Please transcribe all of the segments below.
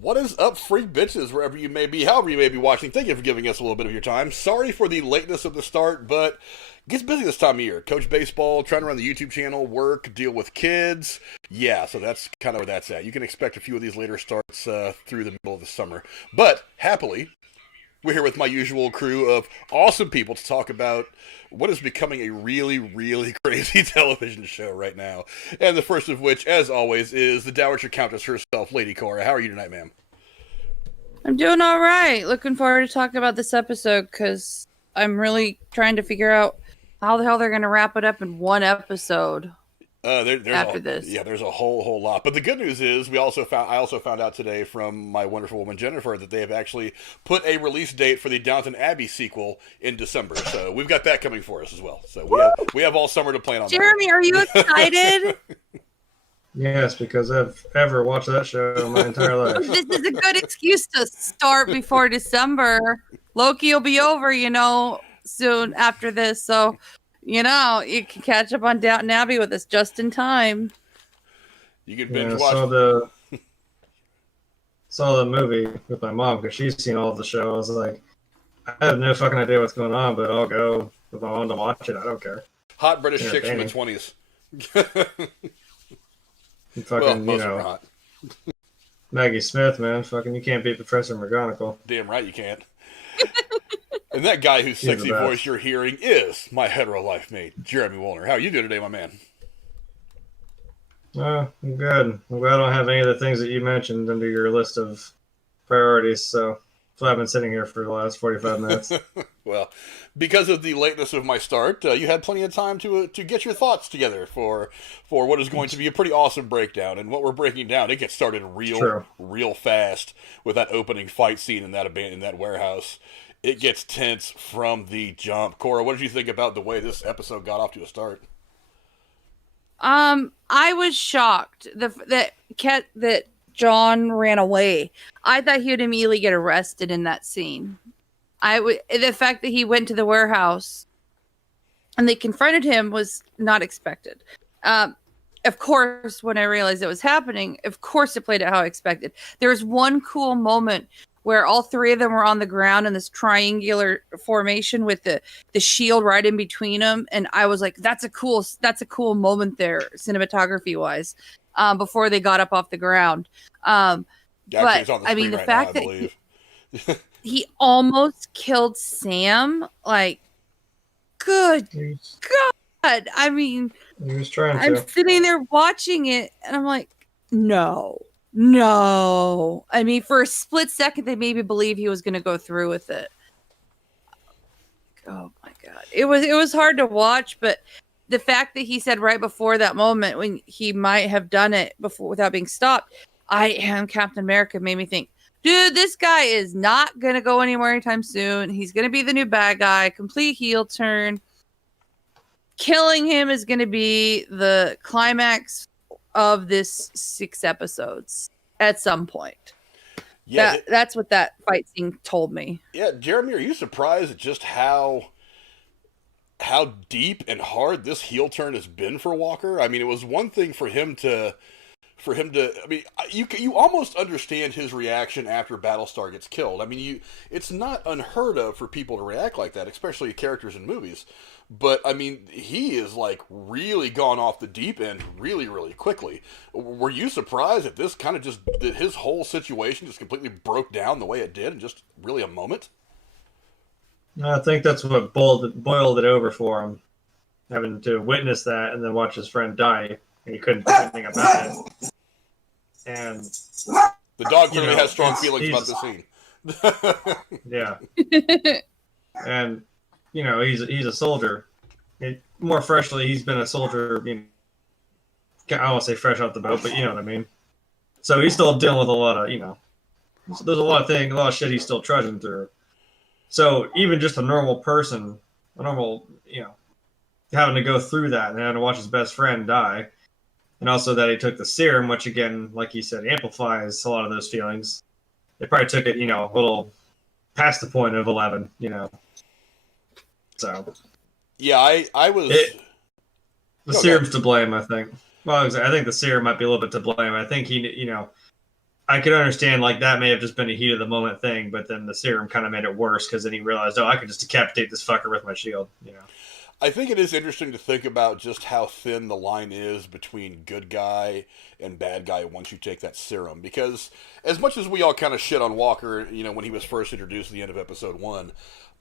What is up, freak bitches, wherever you may be, however you may be watching? Thank you for giving us a little bit of your time. Sorry for the lateness of the start, but it gets busy this time of year. Coach baseball, trying to run the YouTube channel, work, deal with kids. Yeah, so that's kind of where that's at. You can expect a few of these later starts through the middle of the summer. But, happily, we're here with my usual crew of awesome people to talk about what is becoming a really, really crazy television show right now. And the first of which, as always, is the Dowager Countess herself, Lady Cora. How are you tonight, ma'am? I'm doing all right. Looking forward to talking about this episode because I'm really trying to figure out how the hell they're going to wrap it up in one episode. There's a whole lot. But the good news is, I also found out today from my wonderful woman Jennifer that they have actually put a release date for the Downton Abbey sequel in December. So we've got that coming for us as well. So we have all summer to plan on. Jeremy, are you excited? Yes, because I've ever watched that show my entire life. This is a good excuse to start before December. Loki will be over, soon after this. So, you can catch up on Downton Abbey with us just in time. You can binge watch. Saw the movie with my mom because she's seen all of the show. I was like, I have no fucking idea what's going on, but I'll go with my mom to watch it. I don't care. Hot British chicks from the 20s. Fucking, hot. Maggie Smith, man. Fucking, you can't beat Professor McGonagall. Damn right you can't. And that guy whose sexy voice you're hearing is my hetero life mate, Jeremy Wolner. How are you doing today, my man? I'm good. I'm glad I don't have any of the things that you mentioned under your list of priorities, so I've been sitting here for the last 45 minutes. Well, because of the lateness of my start, you had plenty of time to get your thoughts together for what is going to be a pretty awesome breakdown. And what we're breaking down, it gets started real fast with that opening fight scene in that warehouse. It gets tense from the jump. Cora, what did you think about the way this episode got off to a start? I was shocked that John ran away. I thought he would immediately get arrested in that scene. The fact that he went to the warehouse and they confronted him was not expected. Of course, when I realized it was happening, of course it played out how I expected. There was one cool moment where all three of them were on the ground in this triangular formation with the shield right in between them, and I was like, "That's a cool moment there, cinematography wise." Before they got up off the ground, but I mean, the fact that he almost killed Sam, like, good God! I mean, he was trying to. I'm sitting there watching it, and I'm like, no. I mean, for a split second, they made me believe he was going to go through with it. Oh my God, it was hard to watch, but the fact that he said right before that moment when he might have done it before without being stopped, I am Captain America, made me think, dude, this guy is not going to go anywhere anytime soon. He's going to be the new bad guy, complete heel turn. Killing him is going to be the climax of this 6 episodes at some point. Yeah, that's what that fight scene told me. Yeah, Jeremy, are you surprised at just how deep and hard this heel turn has been for Walker? I mean, it was one thing for him to. I mean, you almost understand his reaction after Battlestar gets killed. I mean, it's not unheard of for people to react like that, especially characters in movies. But I mean, he is like really gone off the deep end really, really quickly. Were you surprised that this kind of that his whole situation just completely broke down the way it did in just really a moment? I think that's what boiled it over for him, having to witness that and then watch his friend die. And he couldn't do anything about it. And the dog really has strong feelings about the scene. Yeah. And he's a soldier. More freshly, he's been a soldier. I don't want to say fresh off the boat, but you know what I mean. So he's still dealing with a lot of there's a lot of shit he's still trudging through. So even just a normal person, having to go through that and having to watch his best friend die. And also that he took the serum, which again, like you said, amplifies a lot of those feelings. They probably took it, a little past the point of 11, So. Yeah, I was. The serum's to blame, I think. Well, I think the serum might be a little bit to blame. I think he, I could understand like that may have just been a heat of the moment thing, but then the serum kind of made it worse because then he realized, oh, I could just decapitate this fucker with my shield. You know. I think it is interesting to think about just how thin the line is between good guy and bad guy once you take that serum. Because as much as we all kind of shit on Walker, you know, when he was first introduced at the end of episode 1,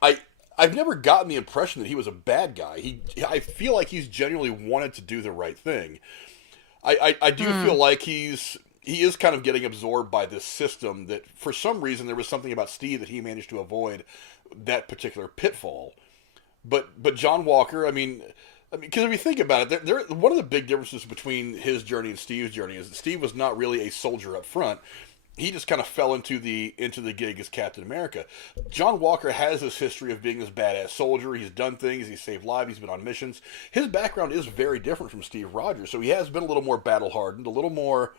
I've never gotten the impression that he was a bad guy. I feel like he's genuinely wanted to do the right thing. I do feel like he is kind of getting absorbed by this system that for some reason there was something about Steve that he managed to avoid that particular pitfall. But John Walker, I mean, because if you think about it, there one of the big differences between his journey and Steve's journey is that Steve was not really a soldier up front. He just kind of fell into the gig as Captain America. John Walker has this history of being this badass soldier. He's done things. He's saved lives. He's been on missions. His background is very different from Steve Rogers, so he has been a little more battle hardened, a little more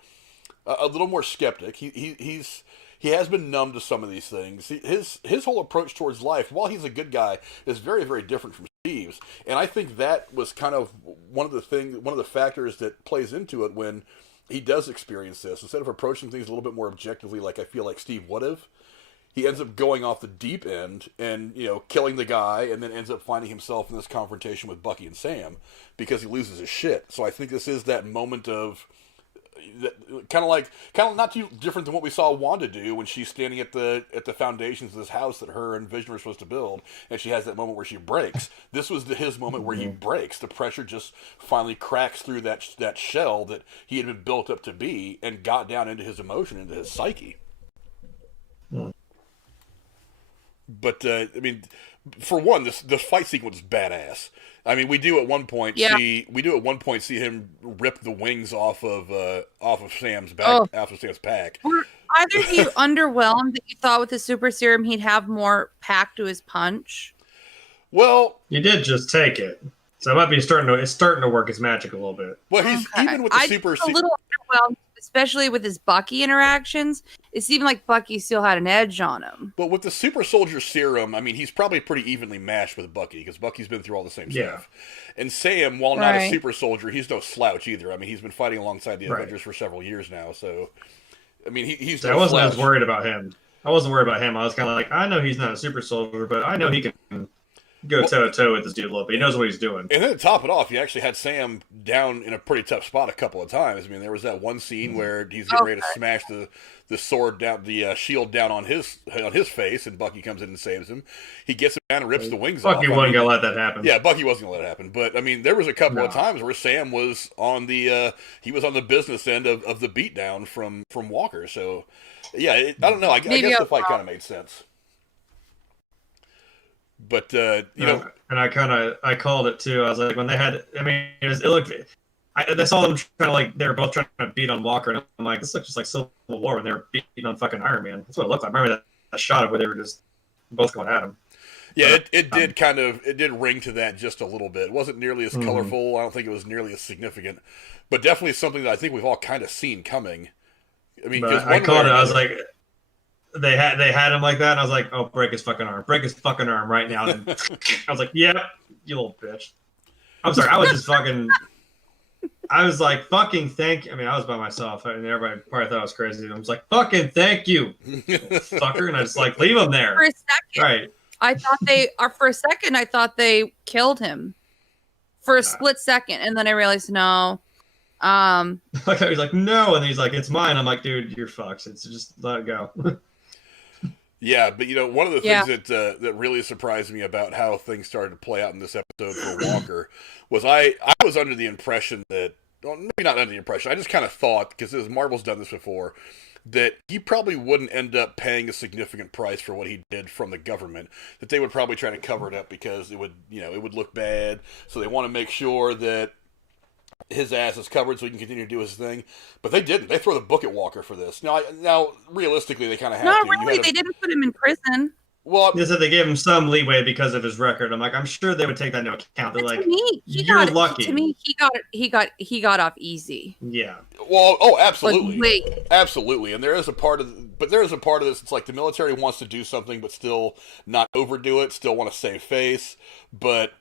skeptic. He has been numb to some of these things. His whole approach towards life, while he's a good guy, is very, very different from Steve's. And I think that was kind of one of the factors that plays into it when he does experience this. Instead of approaching things a little bit more objectively, like I feel like Steve would have, he ends up going off the deep end and, you know, killing the guy, and then ends up finding himself in this confrontation with Bucky and Sam because he loses his shit. So I think this is that moment of kind of not too different than what we saw Wanda do when she's standing at the foundations of this house that her and Vision were supposed to build, and she has that moment where she breaks. This was his moment where he breaks. The pressure just finally cracks through that shell that he had been built up to be, and got down into his emotion, into his psyche. But I mean, for one, the fight sequence is badass. I mean, we do at one point see him rip the wings off of Sam's back, off of Sam's pack. Were either of you underwhelmed that you thought with the super serum he'd have more pack to his punch? Well, you did just take it, so it might be starting to work his magic a little bit. Well, he's even with the super serum. A little underwhelmed, especially with his Bucky interactions. It seemed like Bucky still had an edge on him. But with the super soldier serum, I mean, he's probably pretty evenly matched with Bucky, because Bucky's been through all the same stuff. And Sam, while not a super soldier, he's no slouch either. I mean, he's been fighting alongside the Avengers for several years now. So, I mean, he's no I wasn't slouch. as worried about him. I wasn't worried about him. I was kind of like, I know he's not a super soldier, but I know he can go toe-to-toe with this dude a little bit. He knows what he's doing. And then to top it off, you actually had Sam down in a pretty tough spot a couple of times. I mean, there was that one scene where he's getting ready to smash the sword down, the shield down on his face, and Bucky comes in and saves him. He gets him down and rips the wings off. Bucky wasn't going to let that happen. Yeah, Bucky wasn't going to let it happen. But, I mean, there was a couple of times where Sam was on the business end of the beatdown from Walker. So, yeah, I don't know. I guess the fight kind of made sense. But you know, and I called it too. I was like, when they had, I mean, it looked. I saw them trying to like they were both trying to beat on Walker, and I'm like, this looks just like Civil War when they were beating on fucking Iron Man. That's what it looked like. I remember that shot of where they were just both going at him. Yeah, it did ring to that just a little bit. It wasn't nearly as colorful. I don't think it was nearly as significant, but definitely something that I think we've all kind of seen coming. I mean, I called it. I was like. They had him like that, and I was like, "Oh, break his fucking arm right now!" And I was like, "Yeah, you little bitch." I'm sorry, I was like, "Fucking thank you." I mean, I was by myself, and everybody probably thought I was crazy. I was like, "Fucking thank you, fucker," and I just like leave him there. For a second, right? I thought they killed him for a split second, and then I realized no. Like he's like, "No," and he's like, "It's mine." I'm like, "Dude, you're fucked. It's just let it go." Yeah, but you know, one of the things that really surprised me about how things started to play out in this episode for Walker was I was under the impression that, well, maybe not under the impression, I just kind of thought, because Marvel's done this before, that he probably wouldn't end up paying a significant price for what he did from the government, that they would probably try to cover it up because it would look bad, so they want to make sure that his ass is covered so he can continue to do his thing. But they didn't. They throw the book at Walker for this. Now realistically, they kind of have to. No, really, they didn't put him in prison. Well, they said they gave him some leeway because of his record. I'm like, I'm sure they would take that into account. They're like, you're lucky. To me, he got off easy. Yeah. Well, oh, absolutely, absolutely. And there is a part of this. It's like the military wants to do something, but still not overdo it. Still want to save face, but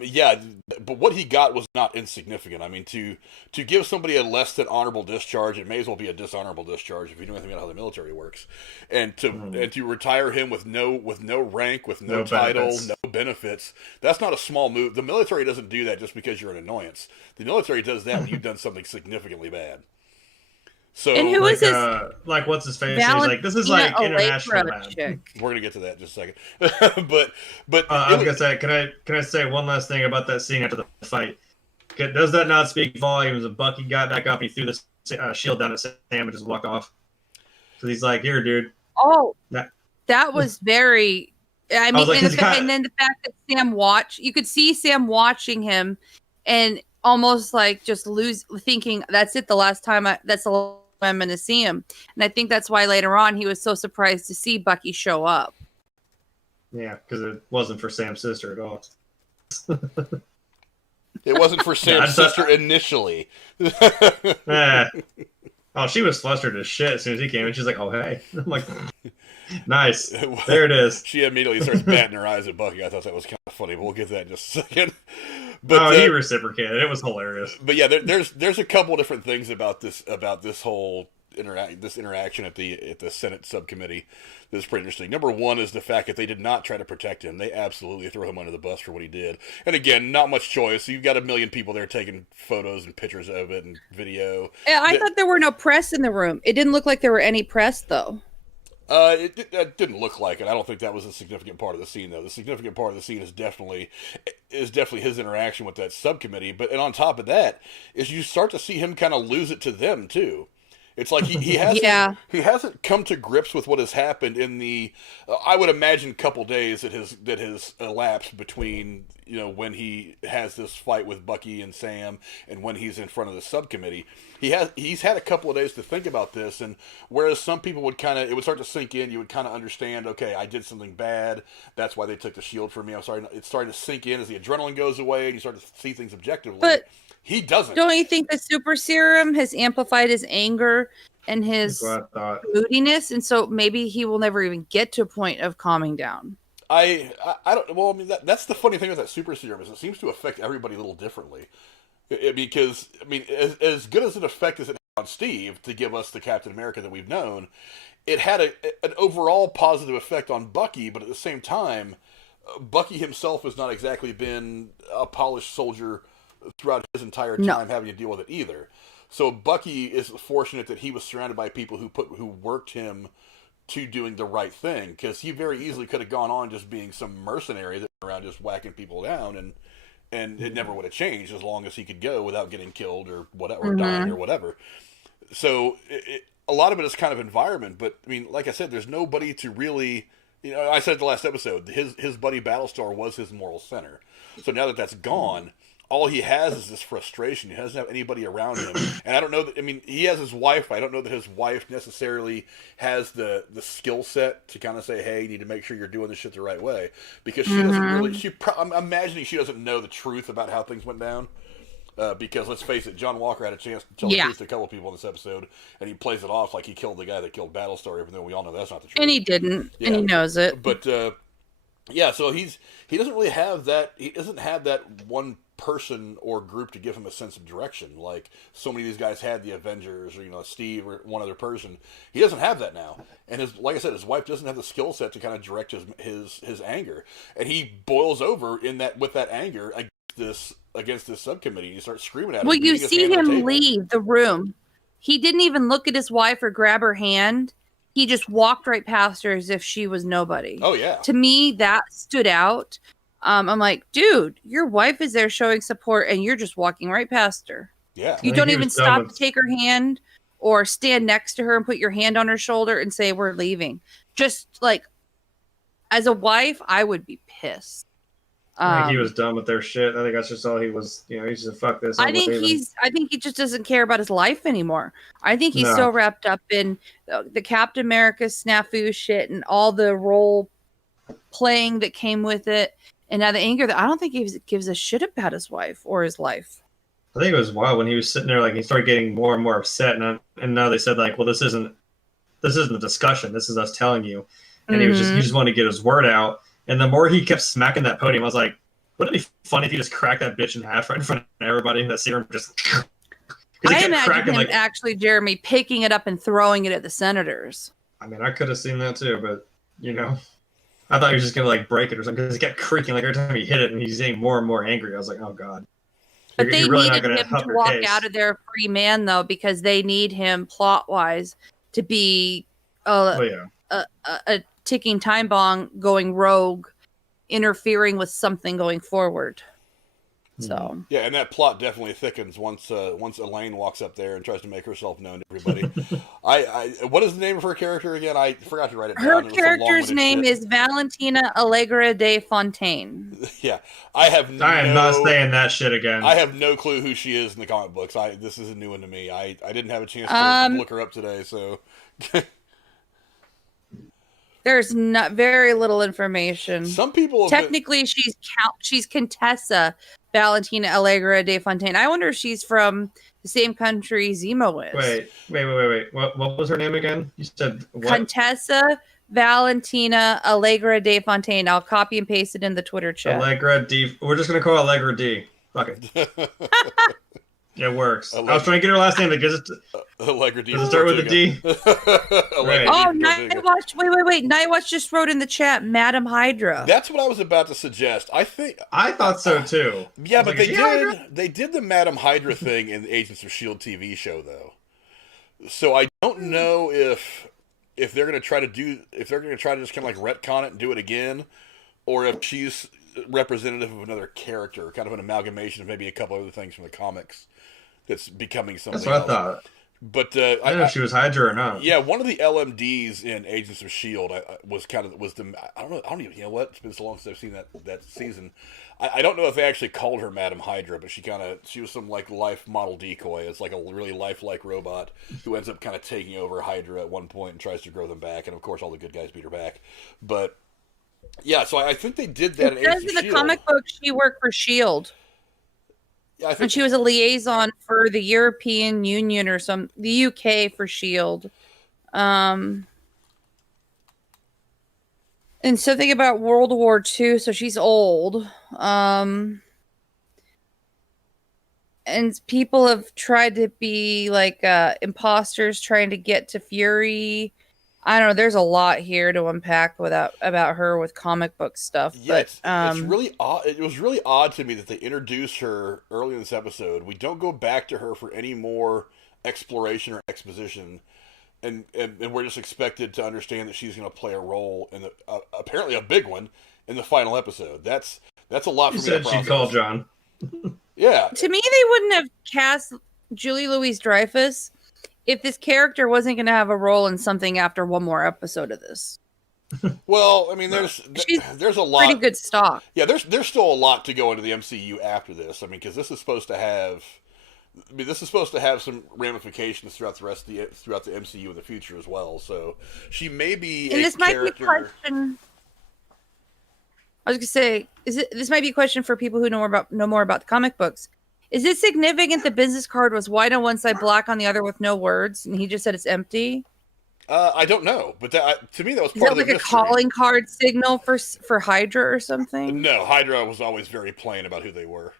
Yeah, but what he got was not insignificant. I mean, to give somebody a less than honorable discharge, it may as well be a dishonorable discharge if you know anything about how the military works, and to retire him with no rank, with no title, benefits. No benefits. That's not a small move. The military doesn't do that just because you're an annoyance. The military does that when you've done something significally bad. So, and who is this? Like, what's his face? He's like, this is like international, man. We're gonna get to that in just a second. but I was gonna say, can I say one last thing about that scene after the fight? Does that not speak volumes of Bucky got back up and he threw the shield down at Sam and just walked off? So he's like, here, dude. Oh, that was very. I mean, like, and then the fact that you could see Sam watching him, and almost like just thinking that's it. That's the last I'm going to see him. And I think that's why later on he was so surprised to see Bucky show up. Yeah, because it wasn't for Sam's sister at all. It wasn't for Sam's sister initially. Oh, she was flustered as shit as soon as he came, and she's like, oh, hey. I'm like, nice. There it is. She immediately starts batting her eyes at Bucky. I thought that was kind of funny, but we'll get to that in just a second. But, he reciprocated. It was hilarious. But yeah, there's a couple of different things about this whole interaction at the Senate subcommittee that's pretty interesting. Number one is the fact that they did not try to protect him. They absolutely threw him under the bus for what he did. And again, not much choice. You've got a million people there taking photos and pictures of it and video. I thought there were no press in the room. It didn't look like there were any press, though. It didn't look like it. I don't think that was a significant part of the scene, though. The significant part of the scene is definitely his interaction with that subcommittee. And on top of that, is you start to see him kind of lose it to them too. It's like he hasn't come to grips with what has happened in the I would imagine couple days that has elapsed between when he has this fight with Bucky and Sam and when he's in front of the subcommittee. He's had a couple of days to think about this, and whereas some people would it would start to sink in, you would kind of understand, okay, I did something bad, that's why they took the shield from me. It's starting to sink in as the adrenaline goes away and you start to see things objectively. But he doesn't. Don't you think the super serum has amplified his anger and his moodiness, and so maybe he will never even get to a point of calming down? I don't. Well, I mean that's the funny thing with that super serum is it seems to affect everybody a little differently. Because I mean, as good as an effect as it had on Steve to give us the Captain America that we've known, it had an overall positive effect on Bucky. But at the same time, Bucky himself has not exactly been a polished soldier throughout his entire time having to deal with it either. So Bucky is fortunate that he was surrounded by people who worked him to doing the right thing, because he very easily could have gone on just being some mercenary that went around just whacking people down, and it never would have changed as long as he could go without getting killed or whatever, or dying or whatever. So a lot of it is kind of environment, but I mean, like I said, there's nobody to really. I said the last episode, his buddy Battlestar was his moral center. So now that that's gone, all he has is this frustration. He doesn't have anybody around him. And I don't know that, I mean, he has his wife, but I don't know that his wife necessarily has the skill set to kind of say, hey, you need to make sure you're doing this shit the right way. Because she doesn't really, I'm imagining she doesn't know the truth about how things went down. Because let's face it, John Walker had a chance to tell the truth to a couple people in this episode, and he plays it off like he killed the guy that killed Battlestar, even though we all know that's not the truth. And he didn't, and he knows it. But, yeah, so he doesn't really have that, he doesn't have that one person or group to give him a sense of direction like so many of these guys had, the Avengers or Steve or one other person. He doesn't have that now, and like I said, his wife doesn't have the skill set to kind of direct his anger, and he boils over with that anger against this subcommittee. You start screaming at him. Well, you see him leave the room. He didn't even look at his wife or grab her hand. He just walked right past her as if she was nobody. Oh yeah. To me, that stood out. I'm like, dude, your wife is there showing support, and you're just walking right past her. Yeah. You don't even stop to take her hand or stand next to her and put your hand on her shoulder and say, we're leaving. Just like, as a wife, I would be pissed. I think he was done with their shit. I think that's just all he was. He's just fuck this. I think he just doesn't care about his life anymore. I think he's so wrapped up in the Captain America snafu shit and all the role playing that came with it. And now the anger that I don't think he gives a shit about his wife or his life. I think it was wild when he was sitting there, like he started getting more and more upset, and now they said like, well, this isn't a discussion. This is us telling you. And he just wanted to get his word out. And the more he kept smacking that podium, I was like, Wouldn't it be funny if you just cracked that bitch in half right in front of everybody? That serum just. I imagine him actually, Jeremy, picking it up and throwing it at the senators. I mean, I could have seen that too, but I thought he was just gonna like break it or something because it kept creaking like every time he hit it, and he's getting more and more angry. I was like, oh god. But they really needed him to walk out of there a free man, though, because they need him plot-wise to be a ticking time bomb going rogue, interfering with something going forward. So yeah, and that plot definitely thickens once Elaine walks up there and tries to make herself known to everybody. What is the name of her character again? I forgot to write it down. Her character's name is Valentina Allegra de Fontaine. Yeah, I am not saying that shit again. I have no clue who she is in the comic books. This is a new one to me. I didn't have a chance to look her up today, so. There's not very little information. Some people technically she's Contessa Valentina Allegra de Fontaine. I wonder if she's from the same country Zemo is. Wait. What was her name again? You said what? Contessa Valentina Allegra de Fontaine. I'll copy and paste it in the Twitter chat. Allegra D. We're just gonna call Allegra D. Fuck it. It works. I was trying to get her last name because Allegra D. Does it start with a D? Right. Oh, Nightwatch. Wait. Nightwatch just wrote in the chat, Madam Hydra. That's what I was about to suggest. I thought so too. Yeah, but they did the Madam Hydra thing in the Agents of S.H.I.E.L.D. TV show though. So I don't know if they're going to try to just kind of like retcon it and do it again, or if she's representative of another character, kind of an amalgamation of maybe a couple other things from the comics that's becoming something. That's what I thought. But I don't know if she was Hydra or not. Yeah, one of the LMDs in Agents of S.H.I.E.L.D. was the I don't even know what, it's been so long since I've seen that season. I don't know if they actually called her Madam Hydra, but she was some like life model decoy. It's like a really lifelike robot who ends up kind of taking over Hydra at one point and tries to grow them back, and of course all the good guys beat her back. But yeah, so I think they did that in Agents of S.H.I.E.L.D. In the comic book, she worked for S.H.I.E.L.D. Yeah, and she was a liaison for the European Union or the UK for S.H.I.E.L.D. And something about World War II, so she's old. And people have tried to be like imposters trying to get to Fury. I don't know. There's a lot here to unpack about her with comic book stuff. Yeah, but it's really odd. It was really odd to me that they introduced her early in this episode. We don't go back to her for any more exploration or exposition, and we're just expected to understand that she's going to play a role in the apparently a big one in the final episode. That's a lot for me to process. She'd call John. Yeah. To me, they wouldn't have cast Julie Louis-Dreyfus if this character wasn't going to have a role in something after one more episode of this. Well, I mean, there's a lot. Pretty good stock. Yeah, there's still a lot to go into the MCU after this. I mean, because this is supposed to have some ramifications throughout the MCU in the future as well. So she may be and a this character. Might be a question. I was going to say, this might be a question for people who know more about the comic books. Is it significant the business card was white on one side, black on the other with no words, and he just said it's empty? I don't know, but to me that was part of the mystery. Is that like a calling card signal for Hydra or something? No, Hydra was always very plain about who they were.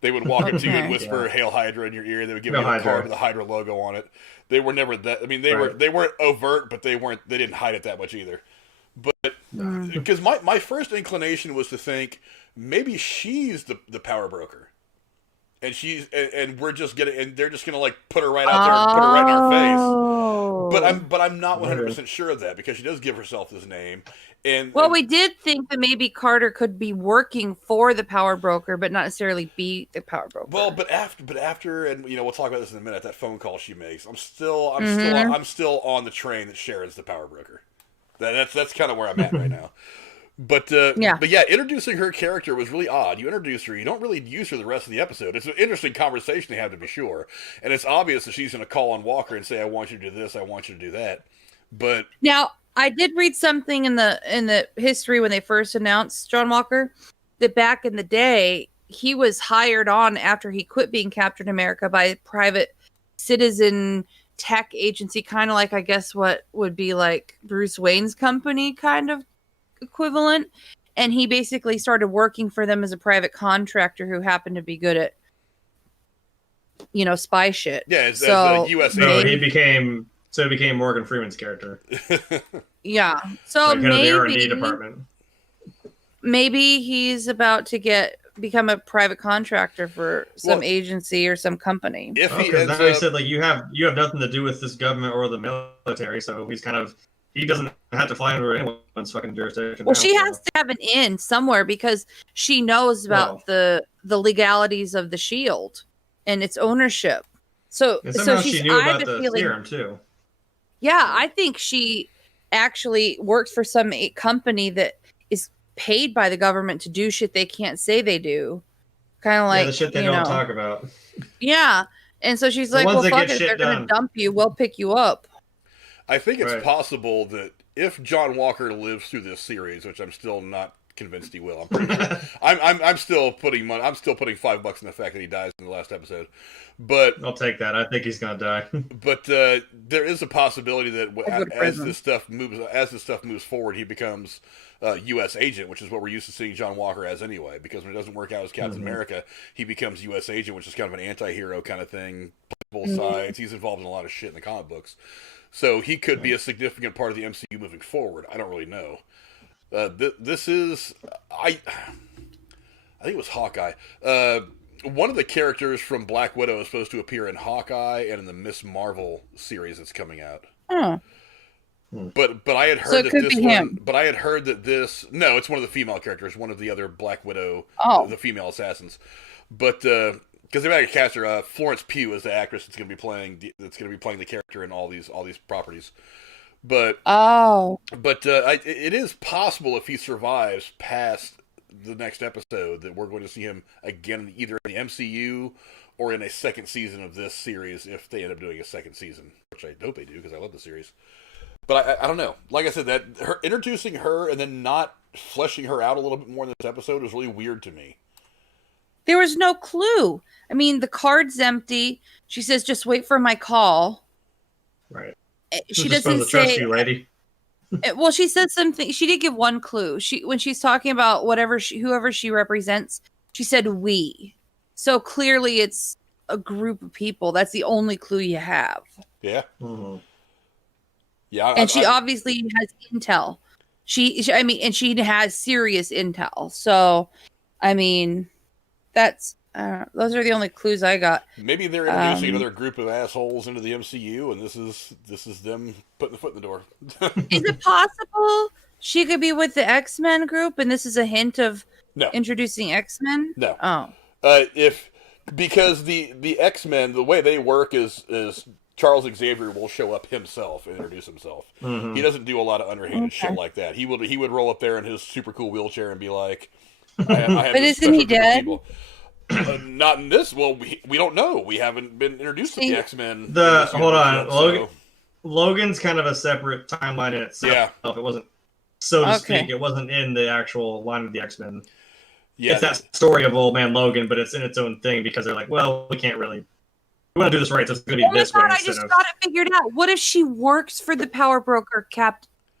They would walk up to you and whisper, "Hail Hydra" in your ear. They would give you a card with the Hydra logo on it. They were never that. I mean, they weren't overt, but they didn't hide it that much either. But because my first inclination was to think maybe she's the power broker. And they're just gonna like put her right out there, and put her right in our face. But I'm not 100% sure of that because she does give herself this name. We did think that maybe Carter could be working for the power broker, but not necessarily be the power broker. Well, but after, and we'll talk about this in a minute. That phone call she makes, I'm still on the train that Sharon's the power broker. That's kind of where I'm at right now. But yeah, introducing her character was really odd. You introduce her, you don't really use her the rest of the episode. It's an interesting conversation they have, to be sure, and it's obvious that she's going to call on Walker and say, "I want you to do this, I want you to do that." But now, I did read something in the history when they first announced John Walker that back in the day he was hired on after he quit being Captain America by a private citizen tech agency, kind of like I guess what would be like Bruce Wayne's company, kind of equivalent, and he basically started working for them as a private contractor who happened to be good at, spy shit. Yeah, as so a U.S. So agent. he became Morgan Freeman's character, yeah. So like head of the R&D maybe department. maybe he's about to become a private contractor for some agency or some company. If he Because ends now he up, said like you have nothing to do with this government or the military, so he doesn't have to fly under anyone's fucking jurisdiction. Well, now, she so. has to have an in somewhere because she knows about the legalities of the Shield and its ownership. So, And somehow she's. she knew I have about a the feeling. serum too. Yeah, I think she actually works for some company that is paid by the government to do shit they can't say they do. Kind of like the shit they don't talk about. Yeah, and so she's The like, ones "Well, that fuck get it. If shit they're gonna done. dump you, we'll pick you up." I think it's Right. possible that if John Walker lives through this series, which I'm still not convinced he will, I'm pretty sure. I'm still putting money. I'm still putting $5 in the fact that he dies in the last episode. But I'll take that. I think he's gonna die. But there is a possibility that Or go to as prison. this stuff moves forward, he becomes U.S. agent, which is what we're used to seeing John Walker as anyway. Because when it doesn't work out as Captain America, he becomes U.S. agent, which is kind of an anti-hero kind of thing. Both sides. He's involved in a lot of shit in the comic books, so he could be a significant part of the MCU moving forward. I don't really know. This is I think it was Hawkeye. One of the characters from Black Widow is supposed to appear in Hawkeye and in the Miss Marvel series that's coming out. Oh. But I had heard So it that could this be one. him. But I had heard that this. No, it's one of the female characters. One of the other Black Widow. Oh. The female assassins. But because they've had to cast her, Florence Pugh is the actress that's going to be playing. That's going to be playing the character in all these properties. But it is possible if he survives past the next episode that we're going to see him again either in the MCU or in a second season of this series if they end up doing a second season, which I hope they do because I love the series. But I don't know. Like I said, that introducing her and then not fleshing her out a little bit more in this episode was really weird to me. There was no clue. I mean, the card's empty. She says, "Just wait for my call." Right. She Who's supposed doesn't to trust say. you, lady. Well, she said something. She did give one clue. When she's talking about whoever she represents, she said "we." So clearly, it's a group of people. That's the only clue you have. Yeah. Mm-hmm. Yeah. And she obviously has intel. She has serious intel. So, I mean, those are the only clues I got. Maybe they're introducing another group of assholes into the MCU, and this is them putting the foot in the door. Is it possible she could be with the X-Men group, and this is a hint of introducing X-Men? No. Oh. Because the X-Men, the way they work is Charles Xavier will show up himself and introduce himself. Mm-hmm. He doesn't do a lot of underhanded shit like that. He would roll up there in his super cool wheelchair and be like, I have But this isn't he special group of dead? people. Not in this. Well, we don't know. We haven't been introduced to the X-Men. Hold on, Logan's kind of a separate timeline in itself. Yeah. It wasn't, so to speak, it wasn't in the actual line of the X-Men. Yeah. It's that story of Old Man Logan, but it's in its own thing because they're like, well, we can't really. We want to do this right, so it's going to be this way. I just got it figured out. What if she works for the power broker,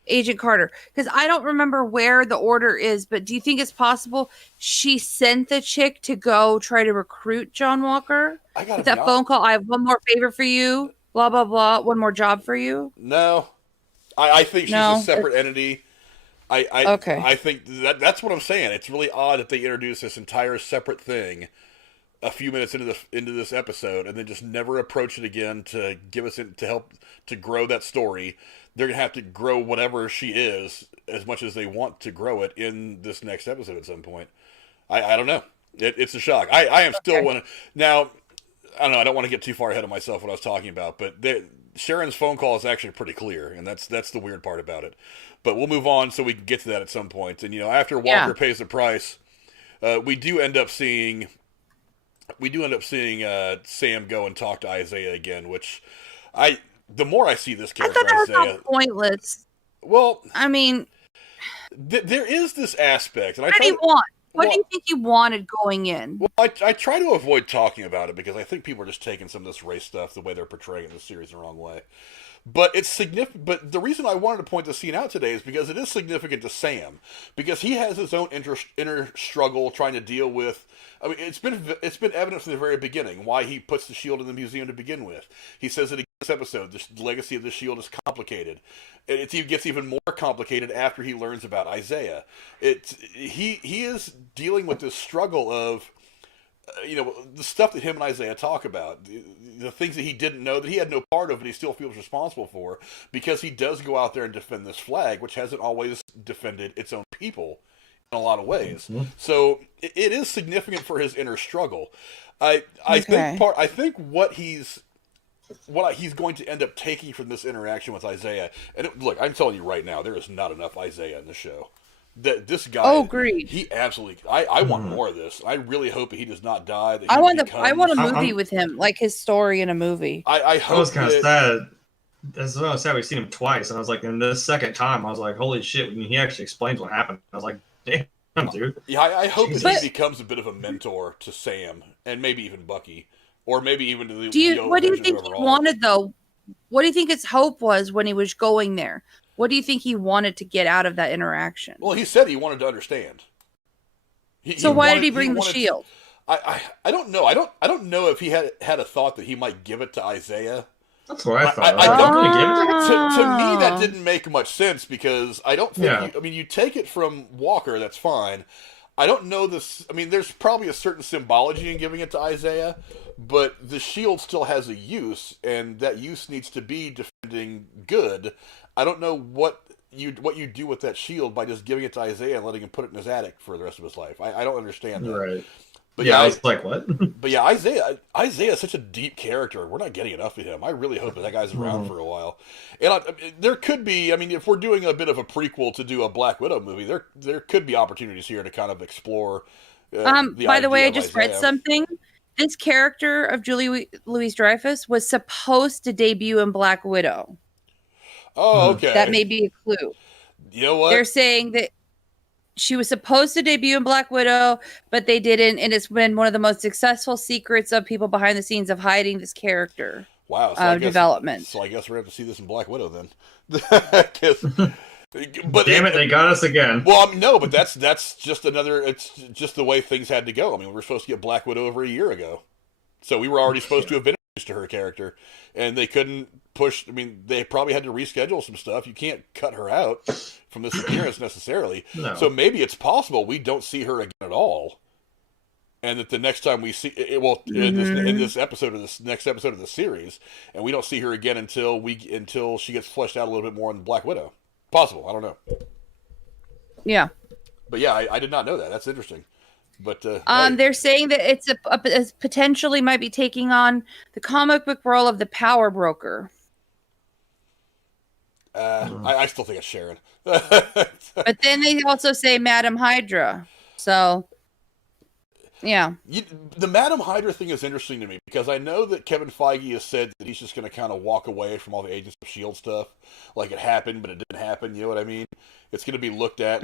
Agent Carter? Because I don't remember where the order is, but do you think it's possible she sent the chick to go try to recruit John Walker? With that phone call, I have one more favor for you, blah, blah, blah, one more job for you? No. I think she's a separate entity. Okay. I think that's what I'm saying. It's really odd that they introduce this entire separate thing a few minutes into this episode and then just never approach it again to give us to help to grow that story. They're gonna have to grow whatever she is as much as they want to grow it in this next episode at some point. I don't know. It's a shock. I am still one now. I don't know. I don't want to get too far ahead of myself what I was talking about, but Sharon's phone call is actually pretty clear, and that's the weird part about it. But we'll move on so we can get to that at some point. And after Walker pays the price, we do end up seeing Sam go and talk to Isaiah again, which the more I see this character, I thought that Isaiah, was pointless. Well, I mean, there is this aspect, and what do you want? What do you think you wanted going in? Well, I try to avoid talking about it because I think people are just taking some of this race stuff the way they're portraying it in the series the wrong way. But it's significant. But the reason I wanted to point this scene out today is because it is significant to Sam, because he has his own inner struggle trying to deal with. I mean, it's been evident from the very beginning why he puts the shield in the museum to begin with. He says that in this episode, the legacy of the shield is complicated. It gets even more complicated after he learns about Isaiah. He is dealing with this struggle of, the stuff that him and Isaiah talk about, the things that he didn't know, that he had no part of, but he still feels responsible for, because he does go out there and defend this flag, which hasn't always defended its own people in a lot of ways. Mm-hmm. So it is significant for his inner struggle. I think what he's going to end up taking from this interaction with Isaiah, and look, I'm telling you right now, there is not enough Isaiah in the show. This guy, agreed. He absolutely. I want more of this. I really hope he does not die. I want a movie with him, like his story in a movie. I hope. I was kind of sad. That's so sad. We've seen him twice, and I was like, in the second time, I was like, holy shit! When he actually explains what happened, I was like, damn, dude. Yeah, I hope that he becomes a bit of a mentor to Sam, and maybe even Bucky, or maybe even to the. What do you think he wanted though? What do you think his hope was when he was going there? What do you think he wanted to get out of that interaction? Well, he said he wanted to understand. Why did he bring the shield? I don't know. I don't know if he had a thought that he might give it to Isaiah. That's what I thought. I don't really give it to me. That didn't make much sense, because I don't think. You take it from Walker. That's fine. I don't know this. I mean, there's probably a certain symbology in giving it to Isaiah, but the shield still has a use, and that use needs to be defending good. I don't know what you do with that shield by just giving it to Isaiah and letting him put it in his attic for the rest of his life. I don't understand that. Right. But I was like, what? But yeah, Isaiah is such a deep character. We're not getting enough of him. I really hope that guy's around for a while. And there could be, if we're doing a bit of a prequel to do a Black Widow movie, there could be opportunities here to kind of explore. By the way, I just read something. This character of Julie Louis-Dreyfus was supposed to debut in Black Widow. Oh, okay. That may be a clue. You know what? They're saying that she was supposed to debut in Black Widow, but they didn't, and it's been one of the most successful secrets of people behind the scenes of hiding this character. Wow. So development. So I guess we're going to have to see this in Black Widow then. But damn it, they got us again. Well, no, but that's just it's just the way things had to go. We were supposed to get Black Widow over a year ago. So we were already supposed to have been introduced to her character, and they couldn't push. They probably had to reschedule some stuff. You can't cut her out from this appearance necessarily. No. So maybe it's possible we don't see her again at all, and that the next time we see in this episode of this next episode of the series, and we don't see her again until she gets fleshed out a little bit more in Black Widow. Possible. I don't know. Yeah. But yeah, I did not know that. That's interesting. But they're saying that it's a potentially might be taking on the comic book role of the power broker. I still think it's Sharon. But then they also say Madam Hydra. So, yeah. The Madam Hydra thing is interesting to me, because I know that Kevin Feige has said that he's just going to kind of walk away from all the Agents of S.H.I.E.L.D. stuff. Like it happened, but it didn't happen. You know what I mean? It's going to be looked at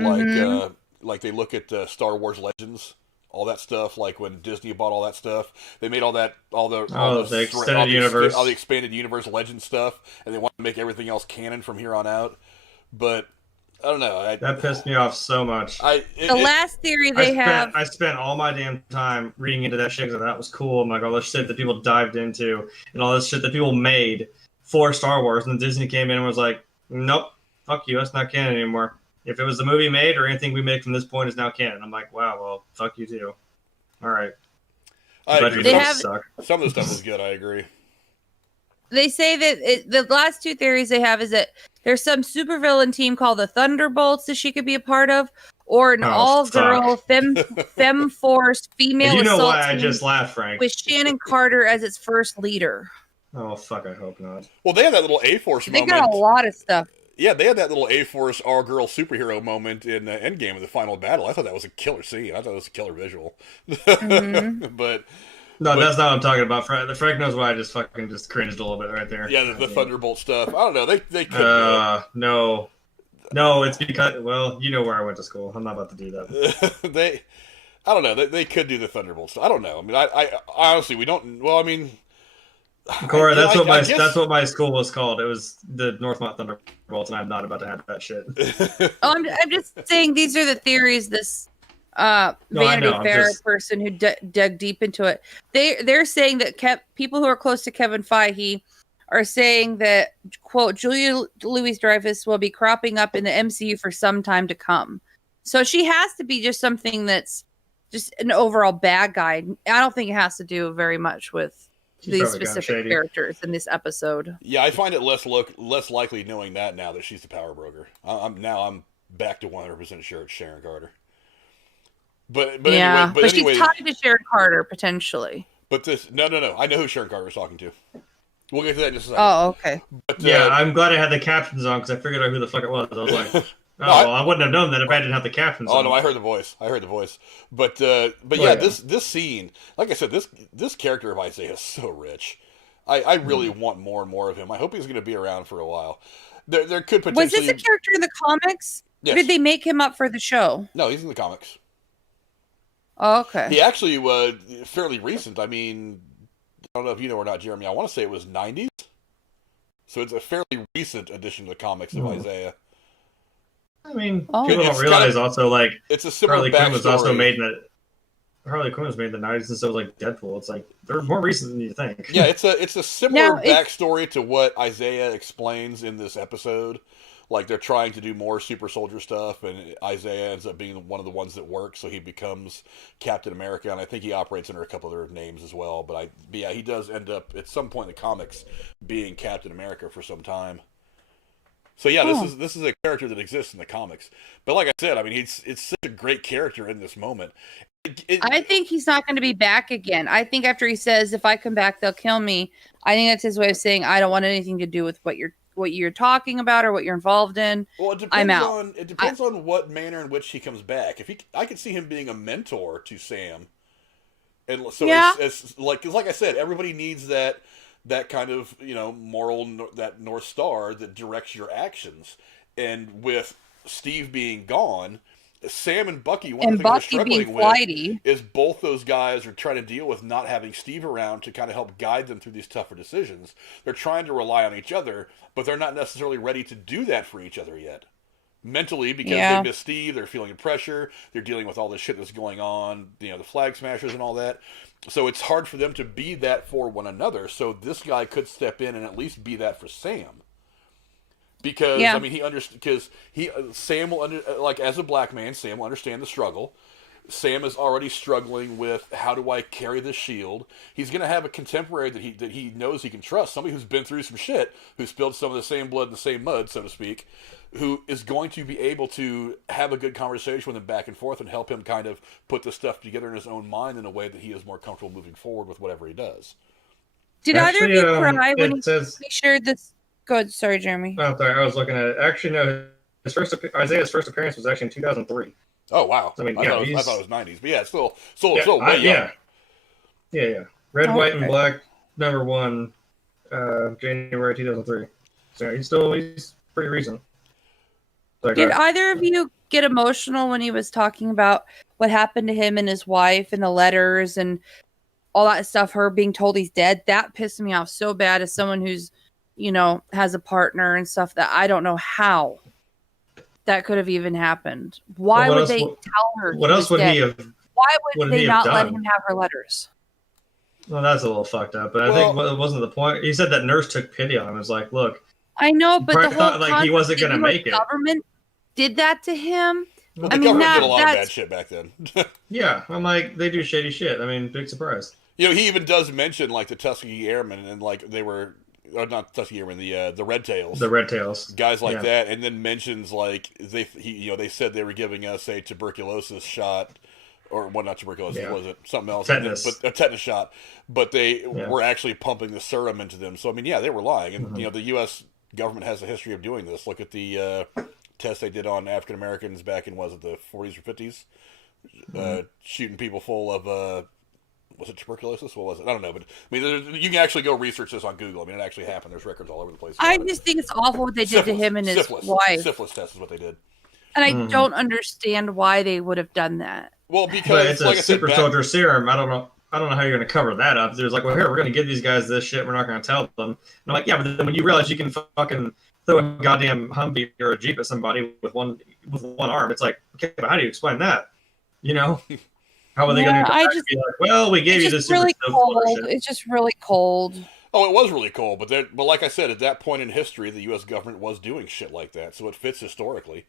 like they look at Star Wars Legends. All that stuff, like when Disney bought all that stuff, they made all the expanded universe legend stuff, and they want to make everything else canon from here on out. But I don't know. That pissed me off so much. Last theory they have. I spent all my damn time reading into that shit because that was cool. I'm like, all this shit that people dived into, and all this shit that people made for Star Wars, and then Disney came in and was like, nope, fuck you, that's not canon anymore. If it was the movie made or anything we make from this point is now canon. I'm like, wow, well, fuck you too. All right. Some of the stuff is good. I agree. They say that the last two theories they have is that there's some supervillain team called the Thunderbolts that she could be a part of, or an all-girl femme force female you know assault why I team just laughed, Frank? with Shannon Carter as its first leader. Oh, fuck, I hope not. Well, they had that little A-Force moment. They got a lot of stuff. Yeah, they had that little A-Force all-girl superhero moment in Endgame of the final battle. I thought that was a killer scene. I thought it was a killer visual. But that's not what I'm talking about. Frank knows why I just fucking cringed a little bit right there. Yeah, the Thunderbolt stuff. I don't know. They could. No, it's because, well, you know where I went to school. I'm not about to do that. I don't know. They could do the Thunderbolt stuff. I don't know. I honestly, we don't. Well, Cora, that's I what my guess- that's what my school was called. It was the Northmont Thunderbolts, and I'm not about to have that shit. Oh, I'm just saying these are the theories. This Vanity I'm Fair just- person who dug deep into it. They're saying that people who are close to Kevin Feige are saying that, quote, Julia Louis-Dreyfus will be cropping up in the MCU for some time to come. So she has to be just something that's just an overall bad guy. I don't think it has to do very much with She's these probably kinda specific shady. characters in this episode. Yeah, I find it less likely knowing that now that she's the power broker. I'm back to 100% sure it's Sharon Carter. But Yeah, anyway, but she's tied to Sharon Carter potentially. But this no. I know who Sharon Carter was talking to. We'll get to that in just a second. Oh, okay. But, Yeah, I'm glad I had the captions on because I figured out who the fuck it was. I was like, I wouldn't have known that if I didn't have the captions on. Oh no, I heard the voice. But yeah, this scene, like I said, this character of Isaiah is so rich. I really want more and more of him. I hope he's going to be around for a while. There could potentially. Was this a character in the comics? Yes. Or did they make him up for the show? No, he's in the comics. Oh, okay. He actually was fairly recent. I mean, I don't know if you know or not, Jeremy. I want to say it was 90s. So it's a fairly recent addition to the comics of Isaiah. I mean, Oh. people It's don't realize kind of- also like It's a similar Harley Quinn was also backstory. made in the Harley Quinn was made in the 90s, and so was like Deadpool. It's like they're more recent than you think. Yeah, it's a similar Now, it's- backstory to what Isaiah explains in this episode. Like they're trying to do more super soldier stuff, and Isaiah ends up being one of the ones that works, so he becomes Captain America, and I think he operates under a couple other names as well. But yeah, he does end up at some point in the comics being Captain America for some time. So yeah, this is a character that exists in the comics. But like I said, I mean, it's such a great character in this moment. I think he's not going to be back again. I think after he says, "If I come back, they'll kill me," I think that's his way of saying, "I don't want anything to do with what you're talking about or what you're involved in." Well, it depends I'm out. on what manner in which he comes back. I could see him being a mentor to Sam, and so Yeah. it's like 'cause like I said, everybody needs that kind of moral that North Star that directs your actions. And with Steve being gone, Sam and Bucky, one And of the things Bucky they're being struggling with flighty. is both those guys are trying to deal with not having Steve around to kind of help guide them through these tougher decisions. They're trying to rely on each other, but they're not necessarily ready to do that for each other yet. Mentally, because Yeah. they miss Steve, they're feeling pressure, they're dealing with all this shit that's going on, the Flag Smashers and all that. So it's hard for them to be that for one another. So this guy could step in and at least be that for Sam. Because Yeah. I mean, Sam will like as a black man, Sam will understand the struggle. Sam is already struggling with how do I carry this shield. He's going to have a contemporary that he knows he can trust, somebody who's been through some shit, who spilled some of the same blood in the same mud, so to speak, who is going to be able to have a good conversation with him back and forth and help him kind of put this stuff together in his own mind in a way that he is more comfortable moving forward with whatever he does. Did either of you cry when he says? shared this? Good. Sorry, Jeremy. Oh, sorry, I was looking at it. Actually, no. Isaiah's first appearance was actually in 2003. Oh wow! I mean, I thought it was 90s, but yeah, it's still way young. Yeah. Red, white, and Okay. black, #1, January 2003. So he's pretty recent. Like, Did either of you get emotional when he was talking about what happened to him and his wife and the letters and all that stuff, her being told he's dead? That pissed me off so bad as someone who's, has a partner and stuff, that I don't know how that could have even happened. Why would they tell her? What else would dead? he have? Why would would they he have not let done? him have her letters? Well, that's a little fucked up. But I think it wasn't the point. He said that nurse took pity on him. It was like, look, I know, but the probably whole thought, like, he wasn't concept gonna that make it. Government did that to him. But the I mean, government did a lot of that's- bad shit back then. yeah, I'm like, they do shady shit. I mean, big surprise. He even does mention like the Tuskegee Airmen and like they were not Tuskegee Airmen, the Red Tails, The Red Tails. guys like Yeah. that, and then mentions like they said they were giving us a tuberculosis shot, or well, not tuberculosis, Yeah. was it something else? Tetanus. But a tetanus shot. But they Yeah. were actually pumping the serum into them. So I mean, yeah, they were lying, and Mm-hmm. the U.S. government has a history of doing this. Look at the test they did on African Americans back in the 40s or 50s, shooting people full of. Was it tuberculosis? What was it? I don't know, but I mean, you can actually go research this on Google. I mean, it actually happened. There's records all over the place. I about it. just think it's awful what they did to him and his syphilis. wife. Syphilis test is what they did. And I don't understand why they would have done that. Well, But because it's a like I said, super soldier serum. I don't know. I don't know how you're going to cover that up. There's like, well, here, we're going to give these guys this shit. We're not going to tell them. And I'm like, yeah, but then when you realize you can fucking throw a goddamn Humvee or a Jeep at somebody with one arm, it's like, okay, but how do you explain that? You know? How are they going to be like, well, we gave you this really cold. It's just really cold. Oh, it was really cold, but like I said, at that point in history, the U.S. government was doing shit like that, so it fits historically.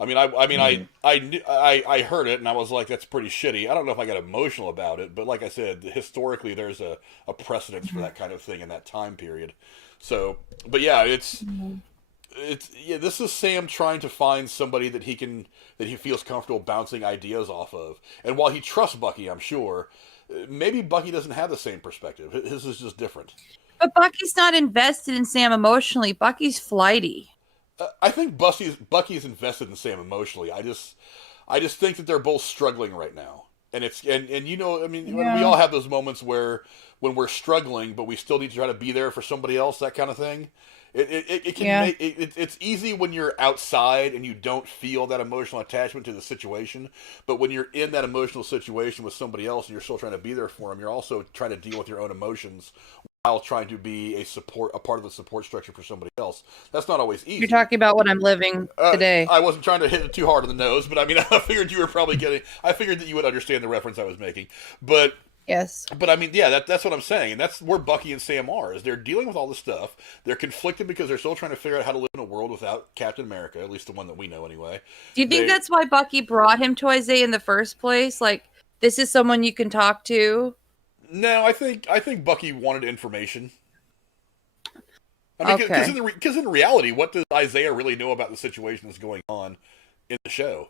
I mean, I heard it and I was like, that's pretty shitty. I don't know if I got emotional about it, but like I said, historically, there's a precedence for that kind of thing in that time period. So, but yeah, this is Sam trying to find somebody that he feels comfortable bouncing ideas off of. And while he trusts Bucky, I'm sure, maybe Bucky doesn't have the same perspective. His is just different. But Bucky's not invested in Sam emotionally. Bucky's flighty. I think Bucky's invested in Sam emotionally. I just think that they're both struggling right now, and you know, I mean, when we all have those moments when we're struggling, but we still need to try to be there for somebody else, that kind of thing. It's easy when you're outside and you don't feel that emotional attachment to the situation, but when you're in that emotional situation with somebody else and you're still trying to be there for them, you're also trying to deal with your own emotions while trying to be a part of the support structure for somebody else. That's not always easy. You're talking about what I'm living today. I wasn't trying to hit it too hard on the nose, but I mean, I figured that you would understand the reference I was making. But yes. But I mean, yeah, that's what I'm saying, and that's where Bucky and Sam are. Is they're dealing with all this stuff. They're conflicted because they're still trying to figure out how to live in a world without Captain America, at least the one that we know anyway. Do you think that's why Bucky brought him to Isaiah in the first place? Like, this is someone you can talk to? No, I think Bucky wanted information. I mean, because in reality, what does Isaiah really know about the situation that's going on in the show?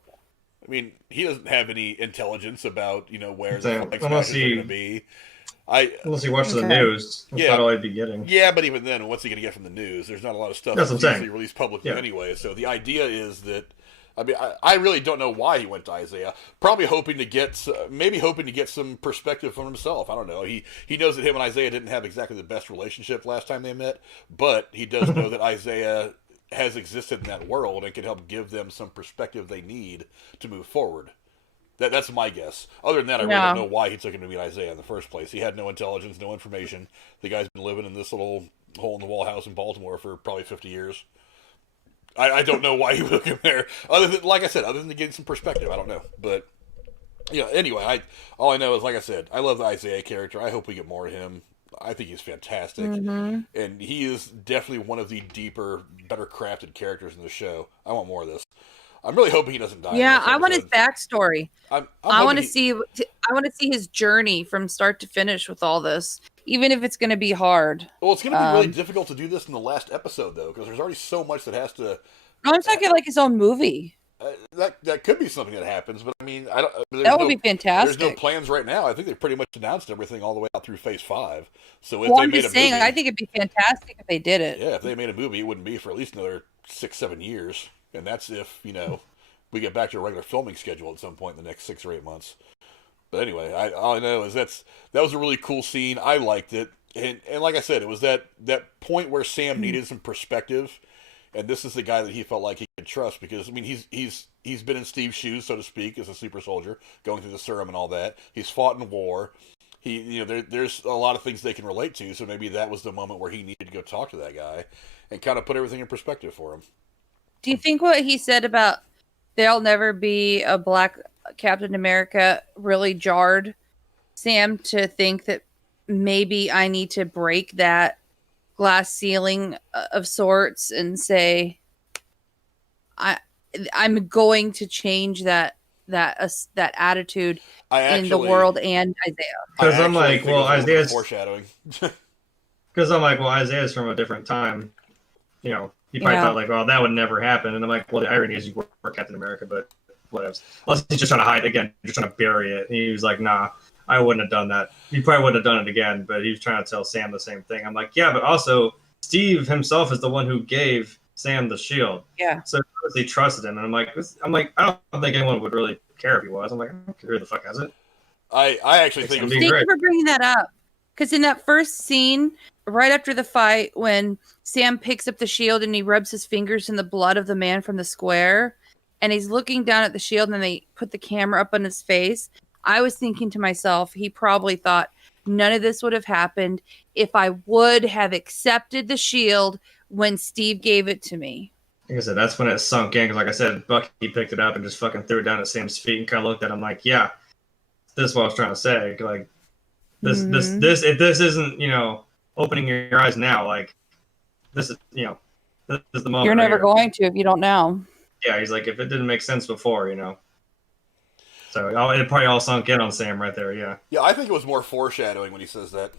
I mean, he doesn't have any intelligence about where the next matches are going to be. Unless he watches the news, that's about all I'd be getting. Yeah, but even then, what's he going to get from the news? There's not a lot of stuff that's usually released publicly anyway. So the idea is that. I mean, I really don't know why he went to Isaiah. Probably hoping to get some perspective from himself. I don't know. He knows that him and Isaiah didn't have exactly the best relationship last time they met, but he does know that Isaiah has existed in that world and can help give them some perspective they need to move forward. That's my guess. Other than that, I really don't know why he took him to meet Isaiah in the first place. He had no intelligence, no information. The guy's been living in this little hole-in-the-wall house in Baltimore for probably 50 years. I don't know why he took him there. Other than to get some perspective. I don't know. But, anyway, all I know is, like I said, I love the Isaiah character. I hope we get more of him. I think he's fantastic. Mm-hmm. And he is definitely one of the deeper, better crafted characters in the show. I want more of this. I'm really hoping he doesn't die. Yeah, I want his backstory. I want to see his journey from start to finish with all this, even if it's going to be hard. Well, it's going to be really difficult to do this in the last episode, though, because there's already so much that has to. No, I'm talking like his own movie. That could be something that happens, but I mean, that would be fantastic. There's no plans right now. I think they pretty much announced everything all the way out through Phase 5. So I'm just saying, I think it'd be fantastic if they did it. Yeah, if they made a movie, it wouldn't be for at least another 6-7 years, and that's if we get back to a regular filming schedule at some point in the next 6 or 8 months. But anyway, all I know is that was a really cool scene. I liked it, and like I said, it was that point where Sam needed some perspective, and this is the guy that he felt like he could trust because I mean he's been in Steve's shoes, so to speak, as a super soldier, going through the serum and all that. He's fought in war. There's a lot of things they can relate to, so maybe that was the moment where he needed to go talk to that guy and kind of put everything in perspective for him. Do you think what he said about there'll never be a black Captain America really jarred Sam to think that maybe I need to break that glass ceiling of sorts and say I'm going to change that attitude in the world and Isaiah? Because I'm like, well, Isaiah's foreshadowing. Because I'm like, well, Isaiah's from a different time. He probably thought like, well, that would never happen. And I'm like, well, the irony is you were Captain America, but whatever. Unless he's just trying to hide again, just trying to bury it. And he was like, nah, I wouldn't have done that. He probably wouldn't have done it again, but he was trying to tell Sam the same thing. I'm like, yeah, but also Steve himself is the one who gave Sam the shield. Yeah. So he trusted him. And I'm like, I don't think anyone would really care if he was. I'm like, I don't care who the fuck has it. I actually think thank you for bringing that up. Because in that first scene, right after the fight, when Sam picks up the shield and he rubs his fingers in the blood of the man from the square, and he's looking down at the shield and then they put the camera up on his face, I was thinking to myself, he probably thought none of this would have happened if I would have accepted the shield when Steve gave it to me. Like I said, that's when it sunk in. Because, like I said, Bucky picked it up and just fucking threw it down at Sam's feet and kind of looked at him like, "Yeah, this is what I was trying to say. Like, this. If this isn't, opening your eyes now, like, this is, this is the moment. You're never right going to if you don't know." Yeah, he's like, if it didn't make sense before, So it probably all sunk in on Sam right there. Yeah. Yeah, I think it was more foreshadowing when he says that.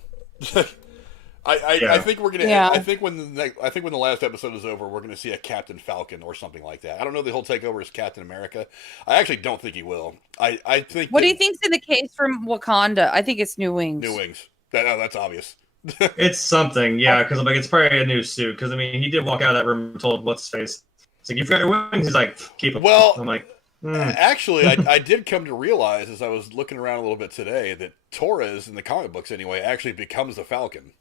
I think we're gonna. Yeah. I think when the last episode is over, we're gonna see a Captain Falcon or something like that. I don't know if he'll take over as Captain America. I actually don't think he will. I think. What do you think's in the case from Wakanda? I think it's New Wings. New Wings. That's obvious. It's something, yeah, because it's probably a new suit. Because he did walk out of that room and told what's his face. It's like, "You've got your wings." He's like, "Keep them." Well, I'm like, actually, I did come to realize as I was looking around a little bit today that Torres in the comic books anyway actually becomes the Falcon.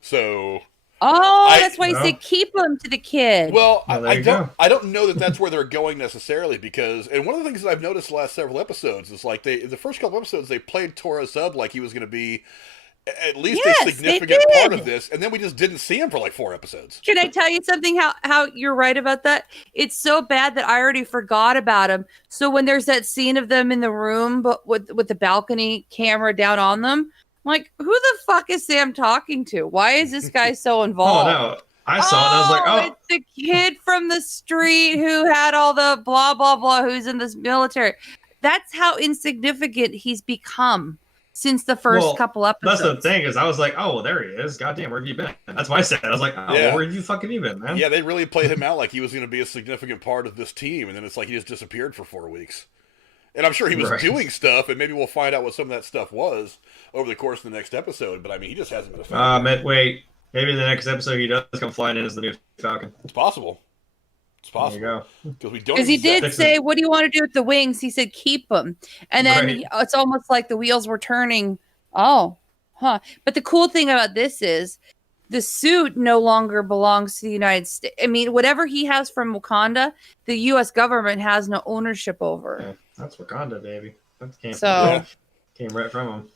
So. That's why he said keep them to the kid. Well, Well, I don't know that that's where they're going necessarily because, and one of the things that I've noticed the last several episodes is like the first couple episodes they played Torres up like he was going to be at least a significant part of this, and then we just didn't see him for like 4 episodes. Can I tell you something? How you're right about that? It's so bad that I already forgot about him. So when there's that scene of them in the room, but with the balcony camera down on them, I'm like, who the fuck is Sam talking to? Why is this guy so involved? "Oh no!" I saw it. And I was like, "Oh, it's the kid from the street who had all the blah blah blah. Who's in this military?" That's how insignificant he's become since the first couple episodes. That's the thing is, I was like, "Oh, well, there he is. Goddamn, where have you been?" That's why I said it. I was like, "Oh, Yeah. where have you fucking been, man?" Yeah, they really played him out like he was going to be a significant part of this team, and then it's like he just disappeared for 4 weeks. And I'm sure he was doing stuff, and maybe we'll find out what some of that stuff was over the course of the next episode. But I mean, he just hasn't been a fan. Wait, maybe the next episode he does come flying in as the new Falcon. It's possible. It's possible. There you go. Because he did say, "What do you want to do with the wings?" He said, "Keep them." And then it's almost like the wheels were turning. Oh, huh. But the cool thing about this is the suit no longer belongs to the United States. I mean, whatever he has from Wakanda, the U.S. government has no ownership over. Yeah, that's Wakanda, baby. That came right from him.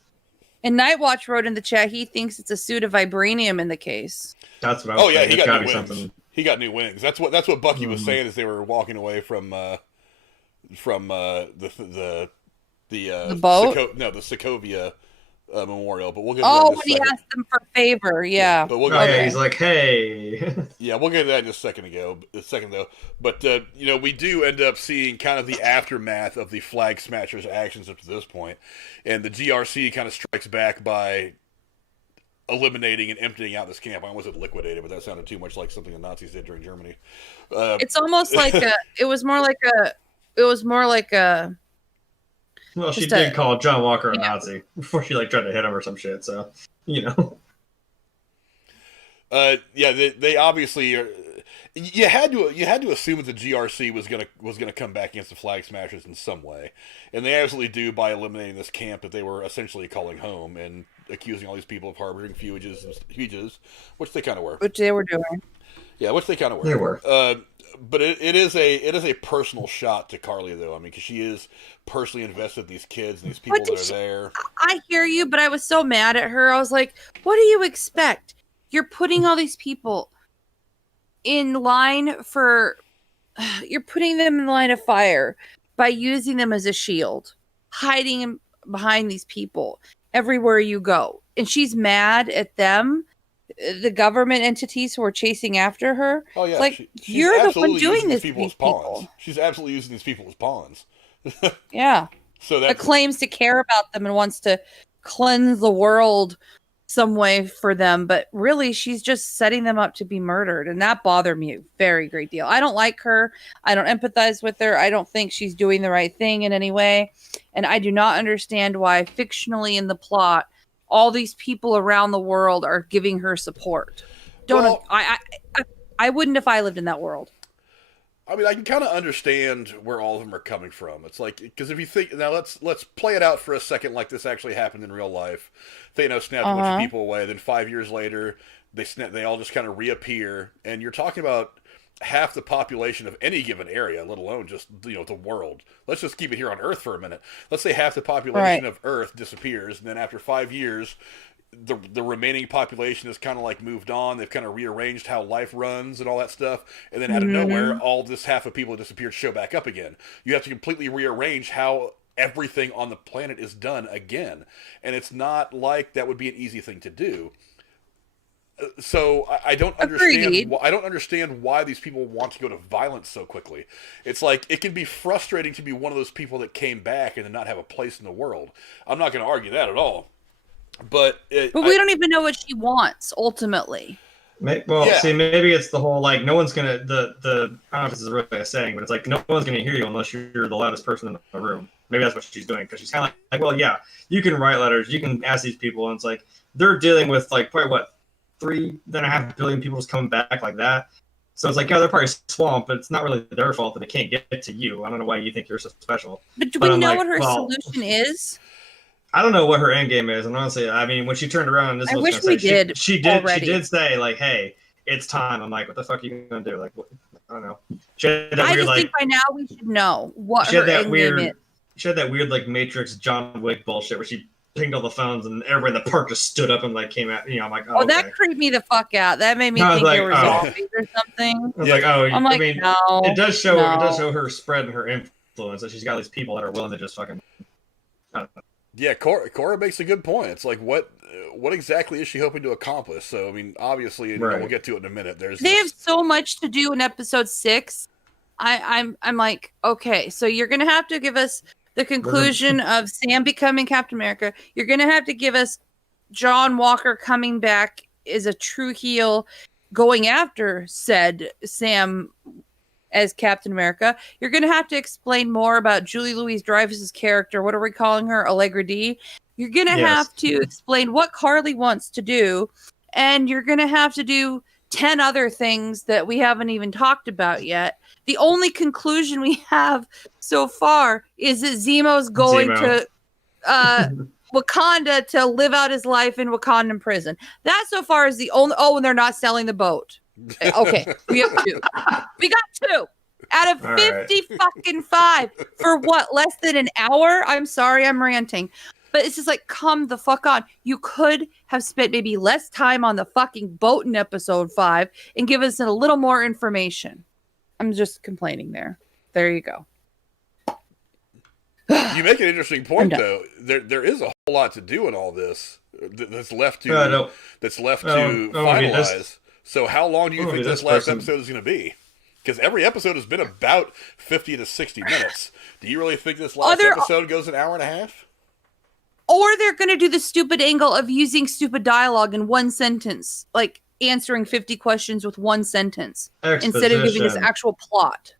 And Nightwatch wrote in the chat he thinks it's a suit of vibranium in the case. That's what I was he got got new wings. He got new wings. That's what Bucky was saying as they were walking away from the boat. The Sokovia memorial. But we'll get. Oh, when he asked them for favor, yeah. But we'll get he's like, "Hey." Yeah, we'll get to that in a second though. But we do end up seeing kind of the aftermath of the Flag Smashers' actions up to this point, and the GRC kind of strikes back by eliminating and emptying out this camp. I almost said liquidated, but that sounded too much like something the Nazis did during Germany. It's almost like it was more like a. Well, she did call John Walker a Nazi before she tried to hit him or some shit. So they obviously are. You had to assume that the GRC was gonna come back against the Flag Smashers in some way, and they absolutely do by eliminating this camp that they were essentially calling home and accusing all these people of harboring fugitives, which they kind of were. Which they were doing. Yeah, which they kind of were. They were. But it is a personal shot to Carly though. I mean, because she is personally invested in these kids and these people that are there. I hear you, but I was so mad at her. I was like, "What do you expect? You're putting all these people in line for. You're putting them in the line of fire by using them as a shield, hiding them behind these people everywhere you go." And she's mad at them. The government entities who are chasing after her. Oh yeah, like you're the one doing this. People as pawns. She's absolutely using these people as pawns. Yeah. So that claims to care about them and wants to cleanse the world some way for them, but really she's just setting them up to be murdered, and that bothered me a very great deal. I don't like her. I don't empathize with her. I don't think she's doing the right thing in any way, and I do not understand why fictionally in the plot all these people around the world are giving her support. I wouldn't if I lived in that world. I mean, I can kind of understand where all of them are coming from. It's like, because if you think, now let's play it out for a second like this actually happened in real life. Thanos snapped a bunch of people away, then 5 years later, they all just kind of reappear, and you're talking about half the population of any given area, let alone just the world. Let's just keep it here on Earth for a minute. Let's say half the population of Earth disappears, and then after 5 years, the remaining population has kind of like moved on. They've kind of rearranged how life runs and all that stuff, and then out of nowhere, all this half of people that disappeared show back up again. You have to completely rearrange how everything on the planet is done again, and it's not like that would be an easy thing to do. So I don't understand. I don't understand why these people want to go to violence so quickly. It's like it can be frustrating to be one of those people that came back and did not have a place in the world. I'm not going to argue that at all. But we don't even know what she wants ultimately. See, maybe it's the whole like no one's gonna the I don't know if this is really a saying, but it's like no one's gonna hear you unless you're the loudest person in the room. Maybe that's what she's doing because she's kind of like, well, yeah, you can write letters, you can ask these people, and it's like they're dealing with like probably what 3.5 billion people just coming back like that. So it's like, yeah, they're probably swamped, but it's not really their fault that they can't get to you. I don't know why you think you're so special. But do we know what her solution is? I don't know what her end game is, and honestly, I mean, when she turned around, this I was wish we did. She did say like, "Hey, it's time." I'm like, "What the fuck are you gonna do?" Like, what? I don't know. I just think by now we should know what her end game is. She had that weird like Matrix John Wick bullshit where she pinged all the phones and everybody in the park just stood up and like came out. I'm like, oh, okay. That creeped me the fuck out. That made me think they were zombies or something. I was like, oh, I'm like, no. It does show her spread and her influence that she's got these people that are willing to just fucking. I don't know. Yeah, Cora makes a good point. It's like, what exactly is she hoping to accomplish? So, I mean, obviously, we'll get to it in a minute. They have so much to do in episode 6. I'm like, okay, so you're gonna have to give us the conclusion of Sam becoming Captain America. You're gonna have to give us John Walker coming back as a true heel, going after said Sam as Captain America. You're going to have to explain more about Julie Louis-Dreyfus's character. What are we calling her? Allegra D. You're going to have to explain what Carly wants to do. And you're going to have to do 10 other things that we haven't even talked about yet. The only conclusion we have so far is that Zemo's going to Wakanda to live out his life in Wakandan prison. That so far is the only... Oh, and they're not selling the boat. Okay, we have 2. We got 2 out of 50 fucking 5 for what? Less than an hour? I'm sorry, I'm ranting. But it's just like, come the fuck on. You could have spent maybe less time on the fucking boat in episode 5 and give us a little more information. I'm just complaining there. There you go. You make an interesting point, though. There is a whole lot to do in all this that's left to finalize. So how long do you think this last episode is going to be? Because every episode has been about 50 to 60 minutes. Do you really think this last episode goes an hour and a half? Or they're going to do the stupid angle of using stupid dialogue in one sentence, like answering 50 questions with one sentence instead of giving us actual plot.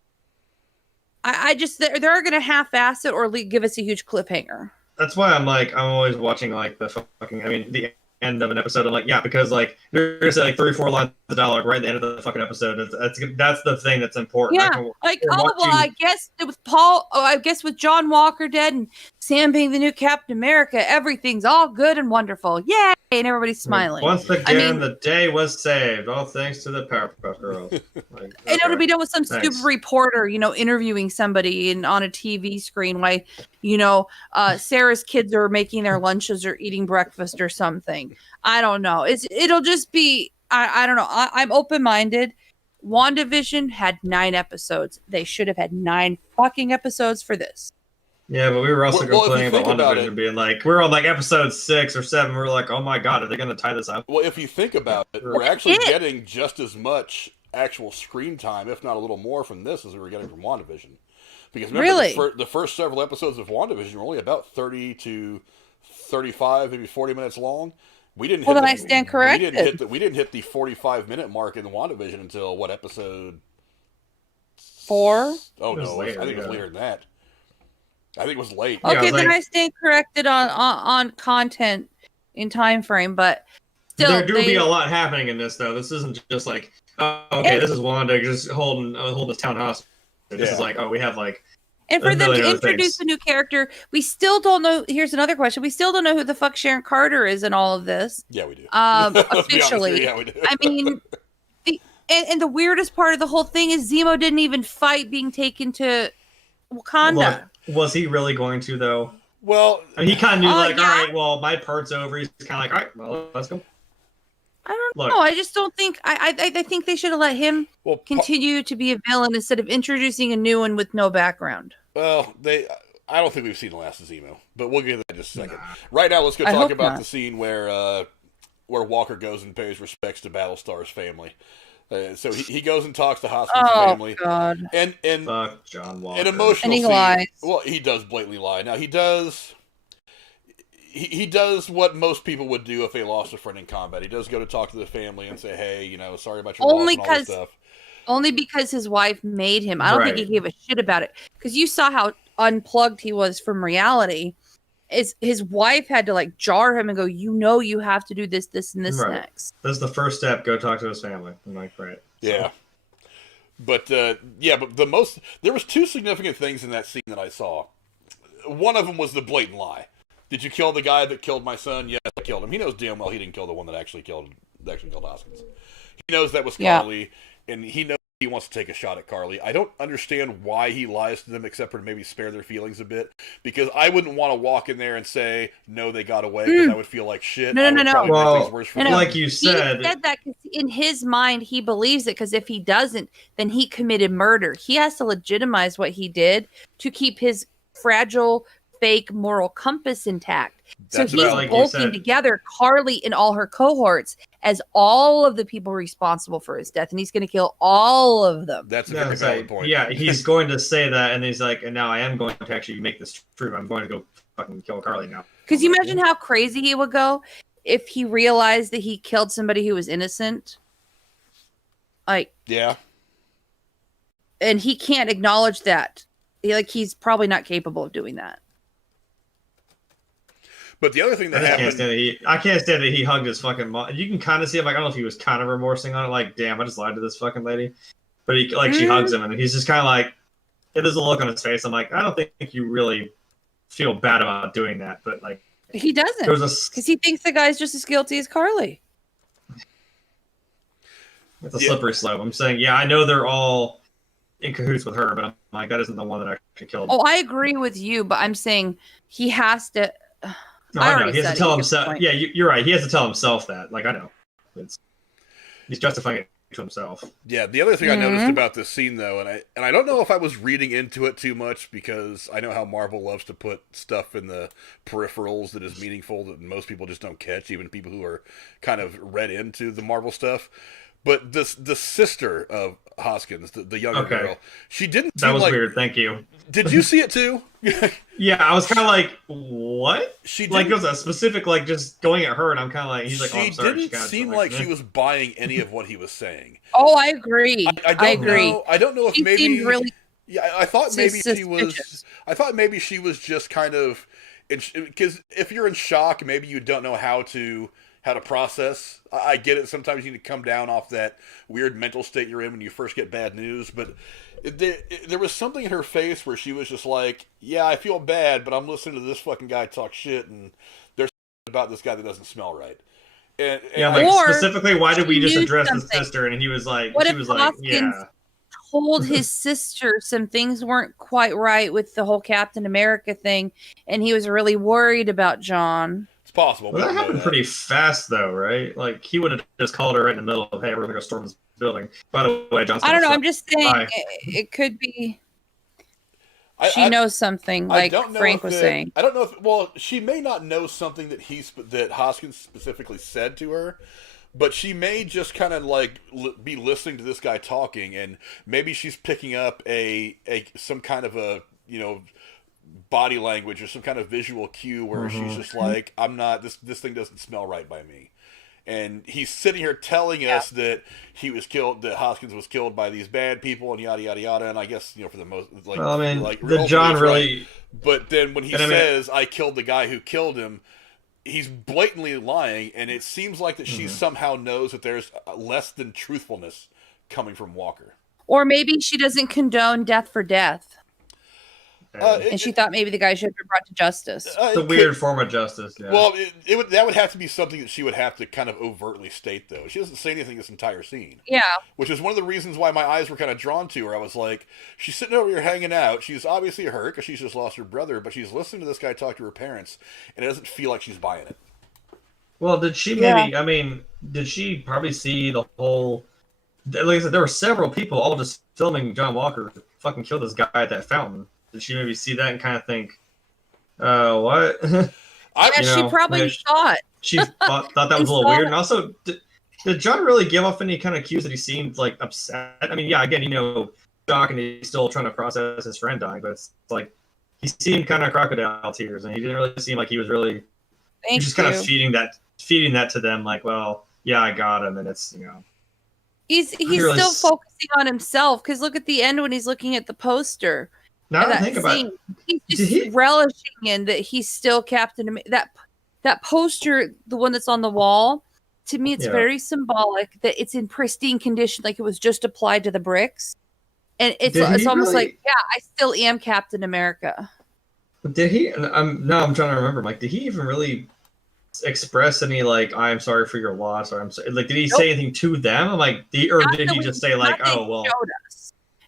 I just, they're going to half-ass it or give us a huge cliffhanger. That's why I'm always watching like the end of an episode. I'm like, yeah, because like they're gonna say like 3 or 4 lines of dialogue right at the end of the fucking episode. That's the thing that's important. Yeah, I guess with Paul. Oh, I guess with John Walker dead and Sam being the new Captain America, everything's all good and wonderful. Yay! And everybody's smiling. Once again, the day was saved, all thanks to the Powerpuff Girls. And it'll be done with some stupid reporter, interviewing somebody on a TV screen while, Sarah's kids are making their lunches or eating breakfast or something. I don't know. It'll just be, I don't know. I'm open-minded. WandaVision had 9 episodes. They should have had 9 fucking episodes for this. Yeah, but we were also complaining about WandaVision being like, we're on like episode 6 or 7. We're like, oh my god, are they going to tie this up? Well, if you think about it, we're actually getting just as much actual screen time, if not a little more, from this as we were getting from WandaVision. Because remember, the first several episodes of WandaVision were only about 30 to 35, maybe 40 minutes long. We didn't hit I stand corrected. We didn't hit the 45-minute mark in the WandaVision until what, episode 4? Oh no, I think it was later than that. I think it was late. Okay, yeah, then I stand corrected on content in time frame, but still, there do be a lot happening in this though. This isn't just like, this is Wanda just holding this town hostage. This is like, we have like. And for them to introduce a new character, we still don't know. Here's another question: we still don't know who the fuck Sharon Carter is in all of this. Yeah, we do. Officially, yeah, we do. I mean, And the weirdest part of the whole thing is Zemo didn't even fight being taken to Wakanda. Was he really going to, though? Well, I mean, he kind of knew, yeah. all right, well, my part's over. He's kind of like, all right, well, let's go. I don't know. I just don't think. I think they should have let him continue to be a villain instead of introducing a new one with no background. Well, I don't think we've seen the last of Zemo, but we'll get to that in just a second. Right now, let's go talk about the scene where Walker goes and pays respects to Battlestar's family. So he goes and talks to Hoskins' family. Oh, God. And fuck John Walker. An emotional and he scene. Lies. Well, he does blatantly lie. Now, he does what most people would do if they lost a friend in combat. He does go to talk to the family and say, hey, sorry about your loss and all this stuff. Only because his wife made him. I don't think he gave a shit about it. Because you saw how unplugged he was from reality. His wife had to like jar him and go, you have to do this, and this next. That's the first step. Go talk to his family. I'm like, right. Yeah. But there was two significant things in that scene that I saw. One of them was the blatant lie. Did you kill the guy that killed my son? Yes, I killed him. He knows damn well he didn't kill the one that actually killed Hoskins. He knows that was Carly, and he knows he wants to take a shot at Carly. I don't understand why he lies to them, except for to maybe spare their feelings a bit. Because I wouldn't want to walk in there and say, no, they got away, because I would feel like shit. No. Well, like you said. He said that because in his mind, he believes it, because if he doesn't, then he committed murder. He has to legitimize what he did to keep his fragile, fake moral compass intact. That's so he's bolting together Carly and all her cohorts as all of the people responsible for his death, and he's going to kill all of them. That's a very valid point. Yeah, he's going to say that, and he's like, and now I am going to actually make this true. I'm going to go fucking kill Carly now. Because you imagine how crazy he would go if he realized that he killed somebody who was innocent. Like, yeah. And he can't acknowledge that. He's probably not capable of doing that. But the other thing that happened... I can't stand that he hugged his fucking mom. You can kind of see him, like, I don't know if he was kind of remorsing on it, like, damn, I just lied to this fucking lady. But she hugs him, and he's just kind of like, there's a look on his face. I'm like, I don't think you really feel bad about doing that, but like... He doesn't, because he thinks the guy's just as guilty as Carly. It's a slippery slope. I'm saying, I know they're all in cahoots with her, but I'm like, that isn't the one that actually killed him. Oh, I agree with you, but I'm saying he has to... No, I know. He has to tell himself. Yeah, you're right. He has to tell himself that. Like, I know. He's justifying it to himself. Yeah, the other thing I noticed about this scene, though, and I don't know if I was reading into it too much, because I know how Marvel loves to put stuff in the peripherals that is meaningful that most people just don't catch, even people who are kind of read into the Marvel stuff. But the sister of Hoskins, the younger girl, she didn't. That was weird. Thank you. Did you see it too? Yeah, I was kind of like, what? She like it was a specific like just going at her, and I'm kind of like, he's like, oh, I'm sorry. She didn't seem like she was buying any of what he was saying. Oh, I agree. I agree. I don't know if she maybe seemed really. Yeah, I thought maybe she was. I thought maybe she was just kind of, because if you're in shock, maybe you don't know how to process. I get it. Sometimes you need to come down off that weird mental state you're in when you first get bad news. But there was something in her face where she was just like, yeah, I feel bad, but I'm listening to this fucking guy talk shit, and there's about this guy that doesn't smell right. And specifically, why did we just address his sister? And he was like, what if Hoskins told his sister some things weren't quite right with the whole Captain America thing, and he was really worried about John? It's possible. Well, that happened pretty fast, though, right? Like, he would have just called her right in the middle of, hey, we're going to go storm this building. By the way, Johnson. I don't know. I'm just saying it could be she knows something, like Frank was saying. I don't know if, well, she may not know something that Hoskins specifically said to her, but she may just kind of like be listening to this guy talking, and maybe she's picking up some kind of a, body language or some kind of visual cue where she's just like, I'm not, this thing doesn't smell right by me. And he's sitting here telling us that he was killed, that Hoskins was killed by these bad people and yada, yada, yada. And I guess, for the most, like, well, I mean, like the John really, right. But then when he says, I killed the guy who killed him, he's blatantly lying. And it seems like that she somehow knows that there's less than truthfulness coming from Walker. Or maybe she doesn't condone death for death. And she thought maybe the guy should have been brought to justice. It's a weird form of justice. Yeah. Well, that would have to be something that she would have to kind of overtly state, though. She doesn't say anything this entire scene. Yeah. Which is one of the reasons why my eyes were kind of drawn to her. I was like, she's sitting over here hanging out. She's obviously hurt because she's just lost her brother, but she's listening to this guy talk to her parents, and it doesn't feel like she's buying it. Well, did she maybe, I mean, did she probably see the whole... Like I said, there were several people all just filming John Walker fucking kill this guy at that fountain. Did she maybe see that and kind of think, what? She probably saw it. She thought that was a little weird. And also, did John really give off any kind of cues that he seemed like upset? I mean, yeah, again, shock, and he's still trying to process his friend dying, but it's like he seemed kind of crocodile tears, and he didn't really seem like he was really. He's just kind of feeding that to them, like, well, yeah, I got him, and it's He's really still focusing on himself, because look at the end when he's looking at the poster. Now I think about it. He's just relishing in that he's still Captain America. That poster, the one that's on the wall, to me, it's very symbolic that it's in pristine condition, like it was just applied to the bricks. And it's almost like, yeah, I still am Captain America. Did he? I'm trying to remember. Like, did he even really express any like, "I'm sorry for your loss," or "I'm sorry"? Like, did he say anything to them? Like, did he just say like, "Oh well"?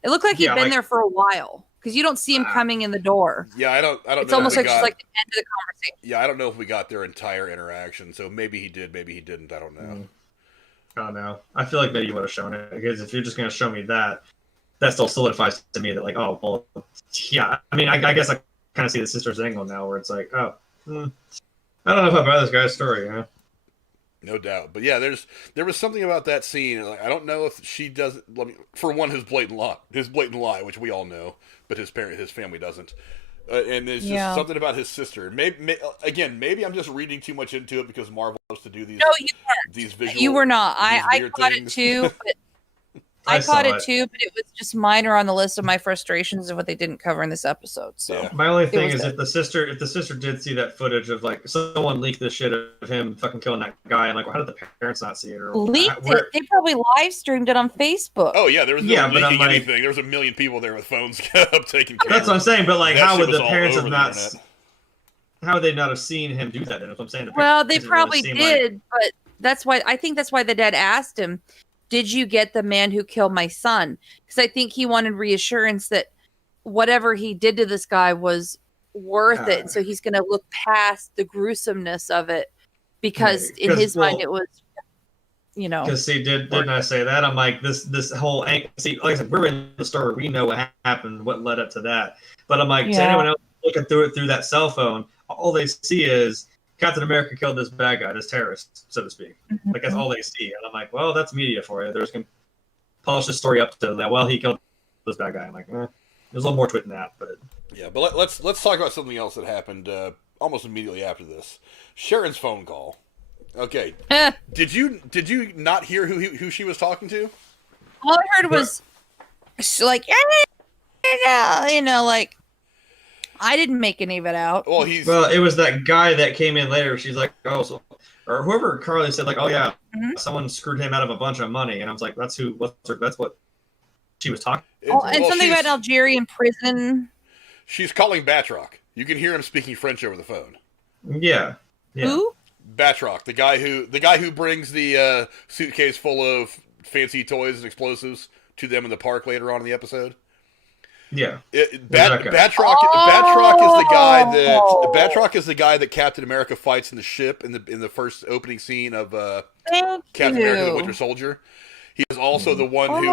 It looked like he'd been there for a while. Because you don't see him coming in the door. Yeah, I don't it's know. Almost like just like the end of the conversation. Yeah, I don't know if we got their entire interaction. So maybe he did, maybe he didn't. I don't know. I don't know. I feel like maybe you would have shown it, because if you're just going to show me that still solidifies to me that like, oh well, yeah. I mean, I guess I kind of see the sister's angle now, where it's like, oh, I don't know if I buy this guy's story. No doubt, but yeah, there was something about that scene. Like, I don't know if she doesn't. For one, his blatant lie, which we all know, but his family doesn't. And there's just something about his sister. Maybe I'm just reading too much into it because Marvel loves to do these. No, you weren't. These visual. You were not. I caught it too, but I caught it too, but it was just minor on the list of my frustrations of what they didn't cover in this episode. So my only thing is if the sister did see that footage of like someone leaked this shit of him fucking killing that guy, and like, how did the parents not see it? Or leaked it? They probably live streamed it on Facebook. Oh yeah, there was no leaking anything. There was a million people there with phones up taking cameras. That's what I'm saying. But like, how would the parents have not? How would they not have seen him do that? Then, that's what I'm saying. Well, they probably did, but that's why the dad asked him, did you get the man who killed my son? Because I think he wanted reassurance that whatever he did to this guy was worth it. So he's going to look past the gruesomeness of it, because in his mind it was, Because didn't I say that? I'm like, this whole see, like I said, we're in the story. We know what happened, what led up to that. But I'm like, to anyone else looking through that cell phone, all they see is Captain America killed this bad guy, this terrorist, so to speak. Like, that's all they see. And I'm like, well, that's media for you. They're just going to polish the story up to that. Well, he killed this bad guy. I'm like, there's a little more to it than that. But yeah, but let's talk about something else that happened almost immediately after this. Sharon's phone call. Okay, did you not hear who she was talking to? All I heard was like, like. I didn't make any of it out. Well, it was that guy that came in later. She's like, or whoever Carly said, like, oh yeah, someone screwed him out of a bunch of money, and I was like, that's what she was talking. And something about Algerian prison. She's calling Batroc. You can hear him speaking French over the phone. Yeah. Who? Batroc, the guy who brings the suitcase full of fancy toys and explosives to them in the park later on in the episode. Yeah, Batroc is the guy that Captain America fights in the ship in the first opening scene of Captain America: The Winter Soldier. He is also the one who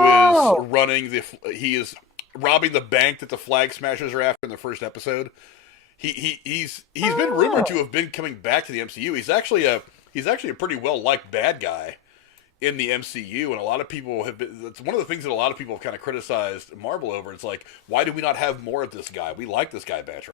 is he is robbing the bank that the Flag Smashers are after in the first episode. He's been rumored to have been coming back to the MCU. He's actually a pretty well liked bad guy in the MCU, and a lot of people have been. It's one of the things that a lot of people have kind of criticized Marvel over. It's like, why do we not have more of this guy? We like this guy, Batroc.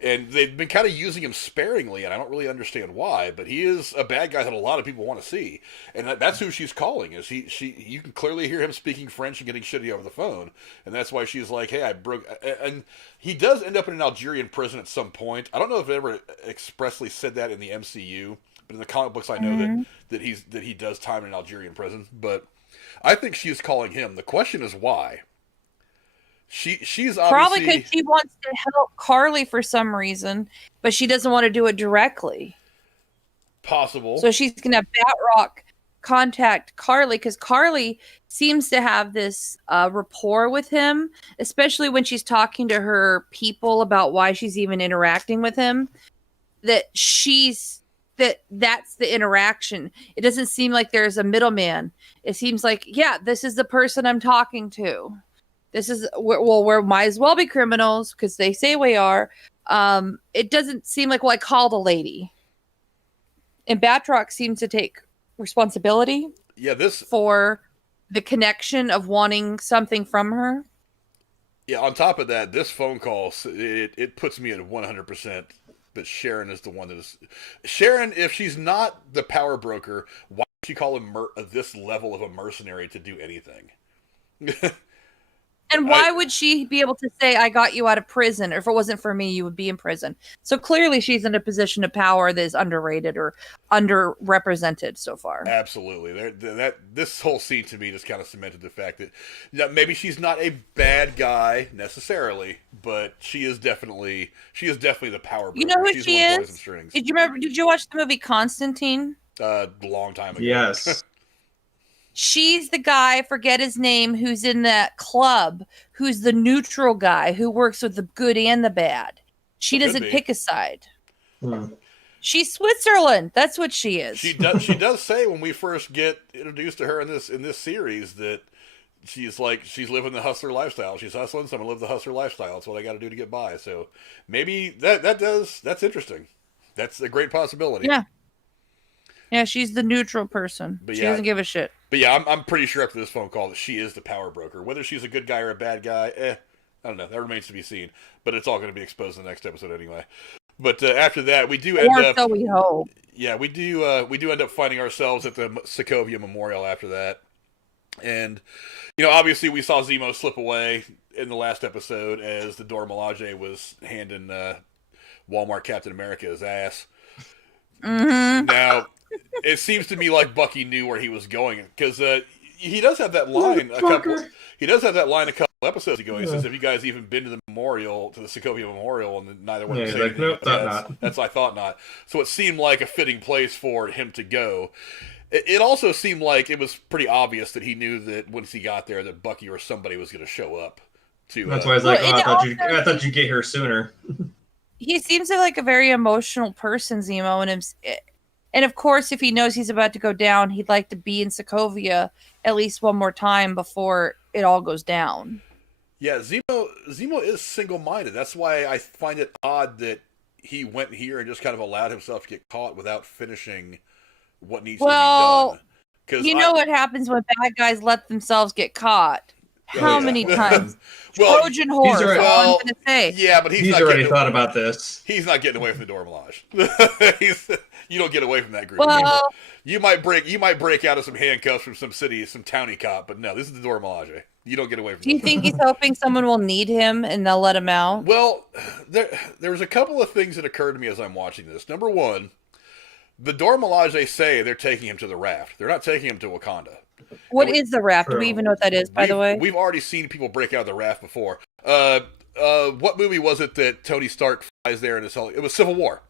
And they've been kind of using him sparingly, and I don't really understand why, but he is a bad guy that a lot of people want to see. And that's who she's calling. You can clearly hear him speaking French and getting shitty over the phone. And that's why she's like, hey, I broke... And he does end up in an Algerian prison at some point. I don't know if it ever expressly said that in the MCU, but in the comic books I know that he does time in an Algerian prison. But I think she's calling him. The question is why. She's Probably obviously because she wants to help Carly for some reason, but she doesn't want to do it directly. possible. So she's going to have Batrock contact Carly because Carly seems to have this rapport with him, especially when she's talking to her people about why she's even interacting with him. That's the interaction. It doesn't seem like there's a middleman. It seems like, yeah, this is the person I'm talking to. This is we might as well be criminals because they say we are. It doesn't seem like, well, I called a lady. And Batroc seems to take responsibility for the connection of wanting something from her. Yeah, on top of that, this phone call, it puts me at 100% that Sharon is the one that is... Sharon, if she's not the power broker, why would she call him this level of a mercenary to do anything? And why would she be able to say, I got you out of prison, or if it wasn't for me, you would be in prison? So clearly she's in a position of power that is underrated or underrepresented so far. Absolutely. This whole scene to me just kind of cemented the fact that maybe she's not a bad guy necessarily, but she is definitely the power broker. You know who she's she is? Did you watch the movie Constantine? A long time ago. Yes. She's the guy, I forget his name, who's in that club, who's the neutral guy who works with the good and the bad. She doesn't pick a side. She's Switzerland. That's what she is. She does say when we first get introduced to her in this series that she's living the hustler lifestyle. She's hustling, so I'm gonna live the hustler lifestyle. That's what I got to do to get by. So maybe that's interesting. That's a great possibility. Yeah. Yeah, she's the neutral person. She doesn't give a shit. But yeah, I'm pretty sure after this phone call that she is the power broker. Whether she's a good guy or a bad guy, I don't know. That remains to be seen. But it's all going to be exposed in the next episode anyway. But after that, we do end up... so we hope. Yeah, we do end up finding ourselves at the Sokovia Memorial after that. And, obviously we saw Zemo slip away in the last episode as the Dora Milaje was handing Walmart Captain America his ass. Mm-hmm. Now... It seems to me like Bucky knew where he was going because he does have that line a couple episodes ago. He says, "Have you guys even been to the Sokovia Memorial?" And neither one was saying nope, not. That's I thought not. So it seemed like a fitting place for him to go. It also seemed like it was pretty obvious that he knew that once he got there, that Bucky or somebody was going to show up. That's why I was like, I thought you'd get here sooner. He seems like a very emotional person, Zemo, and of course, if he knows he's about to go down, he'd like to be in Sokovia at least one more time before it all goes down. Yeah, Zemo is single-minded. That's why I find it odd that he went here and just kind of allowed himself to get caught without finishing what needs to be done. You know what happens when bad guys let themselves get caught? How many times? Trojan horse. All I'm gonna say. Yeah, but he's already thought about this. He's not getting away from the Dora Milaje. You don't get away from that group of people. You might break out of some handcuffs from some city, some townie cop, but no, this is the Dora Milaje. You don't get away from. Do you think he's hoping someone will need him and they'll let him out? Well, there was a couple of things that occurred to me as I'm watching this. Number one, the Dora Milaje say they're taking him to the raft. They're not taking him to Wakanda. What is the raft? Do we even know what that is, by the way? We've already seen people break out of the raft before. What movie was it that Tony Stark flies there in his helicopter? It was Civil War.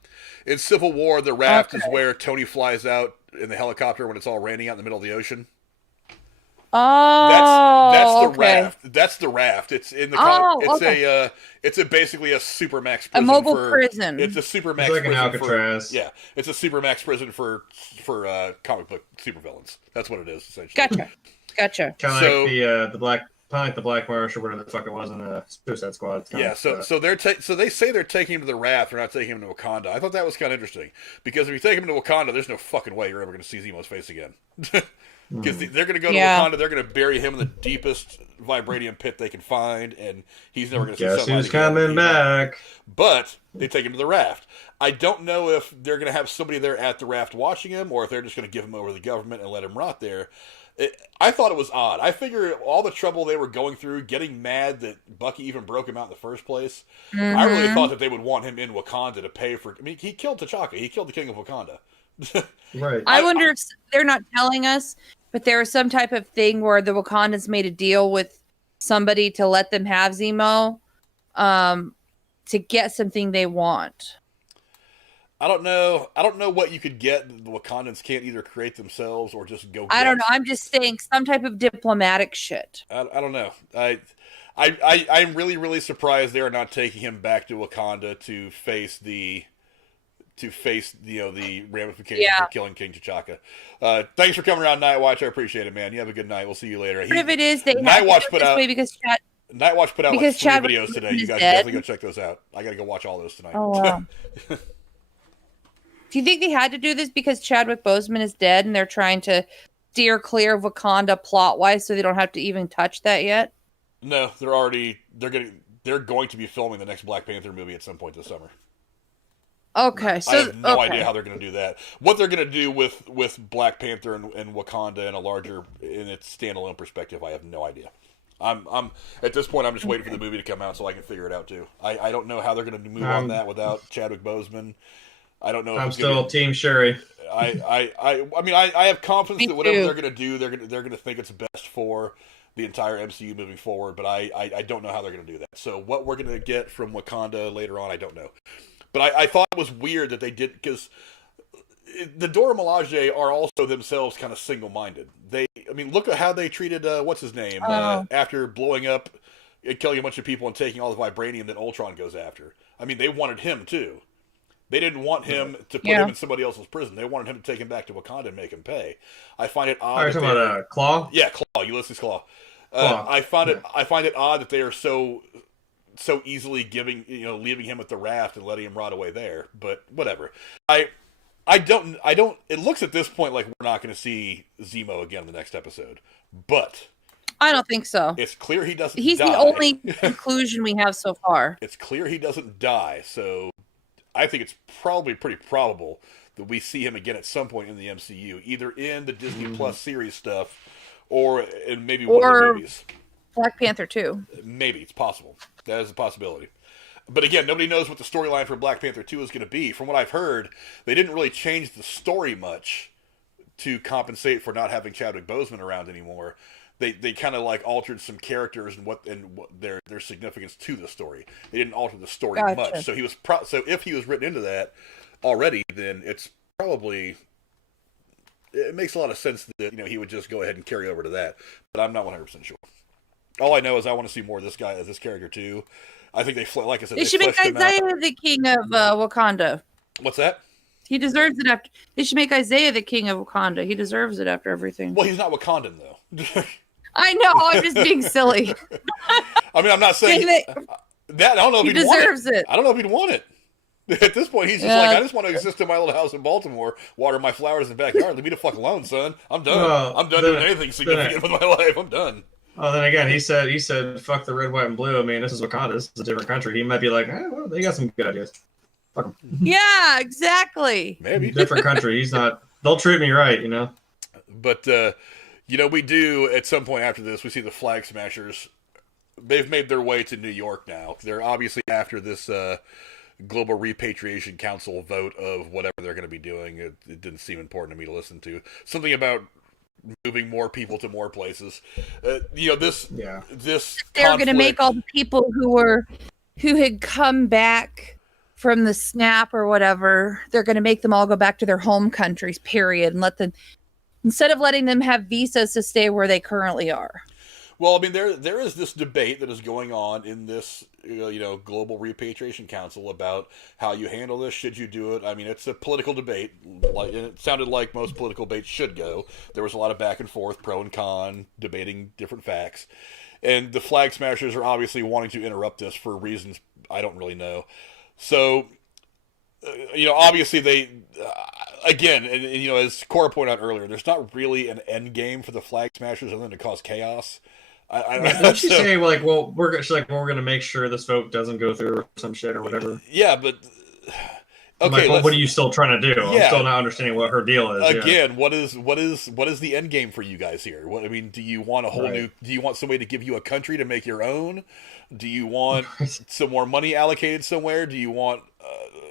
In Civil War, the raft is where Tony flies out in the helicopter when it's all raining out in the middle of the ocean. Oh, that's the raft. That's the raft. It's in the. It's basically a supermax prison. A mobile prison. It's a supermax like prison an Alcatraz. it's a supermax prison for comic book supervillains. That's what it is essentially. Gotcha. Kind of like the Black Marsh or whatever the fuck it was in the Suicide Squad. So they say they're taking him to the raft. They're not taking him to Wakanda. I thought that was kind of interesting because if you take him to Wakanda, there's no fucking way you're ever going to see Zemo's face again. Because they're going to go to Wakanda, they're going to bury him in the deepest vibranium pit they can find, and he's never going to see sunlight again. Guess who's coming back? But they take him to the raft. I don't know if they're going to have somebody there at the raft watching him, or if they're just going to give him over to the government and let him rot there. I thought it was odd. I figure all the trouble they were going through, getting mad that Bucky even broke him out in the first place, I really thought that they would want him in Wakanda to pay for... I mean, he killed T'Chaka. He killed the king of Wakanda. Right. I wonder if they're not telling us, but there was some type of thing where the Wakandans made a deal with somebody to let them have Zemo, to get something they want. I don't know. I don't know what you could get that the Wakandans can't either create themselves or just go. I don't know. I'm just saying some type of diplomatic shit. I don't know. I'm really, really surprised they are not taking him back to Wakanda to face the ramifications of killing King T'Chaka. Thanks for coming around, Nightwatch. I appreciate it, man. You have a good night. We'll see you later. What if it is they Nightwatch put out because Nightwatch put out like 3 videos today. You guys definitely go check those out. I got to go watch all those tonight. Oh, wow. Do you think they had to do this because Chadwick Boseman is dead and they're trying to steer clear of Wakanda plot-wise so they don't have to even touch that yet? No, they're going to be filming the next Black Panther movie at some point this summer. Okay, so I have no idea how they're going to do that. What they're going to do with Black Panther and Wakanda in its standalone perspective, I have no idea. I'm at this point, I'm just waiting for the movie to come out so I can figure it out too. I don't know how they're going to move on that without Chadwick Boseman. I don't know. I'm still Team Shuri. I mean, I have confidence that whatever they're going to do, they're going to think it's best for the entire MCU moving forward. But I don't know how they're going to do that. So what we're going to get from Wakanda later on, I don't know. But I thought it was weird that they did, because the Dora Milaje are also themselves kind of single-minded. Look at how they treated what's his name after blowing up and killing a bunch of people and taking all the vibranium that Ultron goes after. I mean, they wanted him too. They didn't want him to put him in somebody else's prison. They wanted him to take him back to Wakanda and make him pay. I find it odd. Are you talking about Claw? Yeah, Claw. Ulysses Claw. I find it odd that they are so easily leaving him at the raft and letting him rot away there. But whatever. I don't. It looks at this point like we're not going to see Zemo again in the next episode. But I don't think so. It's clear he doesn't. He's the only conclusion we have so far. It's clear he doesn't die. So I think it's probably pretty probable that we see him again at some point in the MCU, either in the Disney Plus series stuff or in maybe one of the movies. Black Panther 2. Maybe. It's possible. That is a possibility. But again, nobody knows what the storyline for Black Panther 2 is going to be. From what I've heard, they didn't really change the story much to compensate for not having Chadwick Boseman around anymore. They kind of like altered some characters and what their significance to the story. They didn't alter the story much. So so if he was written into that already, then it makes a lot of sense that he would just go ahead and carry over to that. But I'm not 100% sure. All I know is I want to see more of this character too. I think like I said, they should make Isaiah the king of Wakanda. What's that? He deserves it after. They should make Isaiah the king of Wakanda. He deserves it after everything. Well, he's not Wakandan though. I know. I'm just being silly. I mean, I'm not saying that. I don't know if he deserves it. I don't know if he'd want it. At this point, he's just like, I just want to exist in my little house in Baltimore, water my flowers in the backyard. Leave me the fuck alone, son. I'm done. I'm done doing anything significant with my life. I'm done. Oh, then again, he said, fuck the red, white, and blue. I mean, this is Wakanda. This is a different country. He might be like, well, they got some good ideas. Fuck him. Yeah, exactly. Maybe. Different country. He's not, they'll treat me right, But, we do, at some point after this, we see the Flag Smashers. They've made their way to New York now. They're obviously after this Global Repatriation Council vote of whatever they're going to be doing. It didn't seem important to me to listen to. Something about moving more people to more places. This they're going to make all the people who had come back from the snap or whatever, they're going to make them all go back to their home countries, period, and let them, instead of letting them have visas to stay where they currently are. Well, I mean, there is this debate that is going on in this, Global Repatriation Council about how you handle this. Should you do it? I mean, it's a political debate. And it sounded like most political debates should go. There was a lot of back and forth, pro and con, debating different facts. And the Flag Smashers are obviously wanting to interrupt this for reasons I don't really know. So, obviously they, again, and as Cora pointed out earlier, there's not really an end game for the Flag Smashers other than to cause chaos. Didn't she say we're going to make sure this vote doesn't go through or some shit or whatever? Yeah, but okay. What are you still trying to do? Yeah. I'm still not understanding what her deal is. Again, what is the end game for you guys here? Do you want a whole new? Do you want somebody to give you a country to make your own? Do you want some more money allocated somewhere? Do you want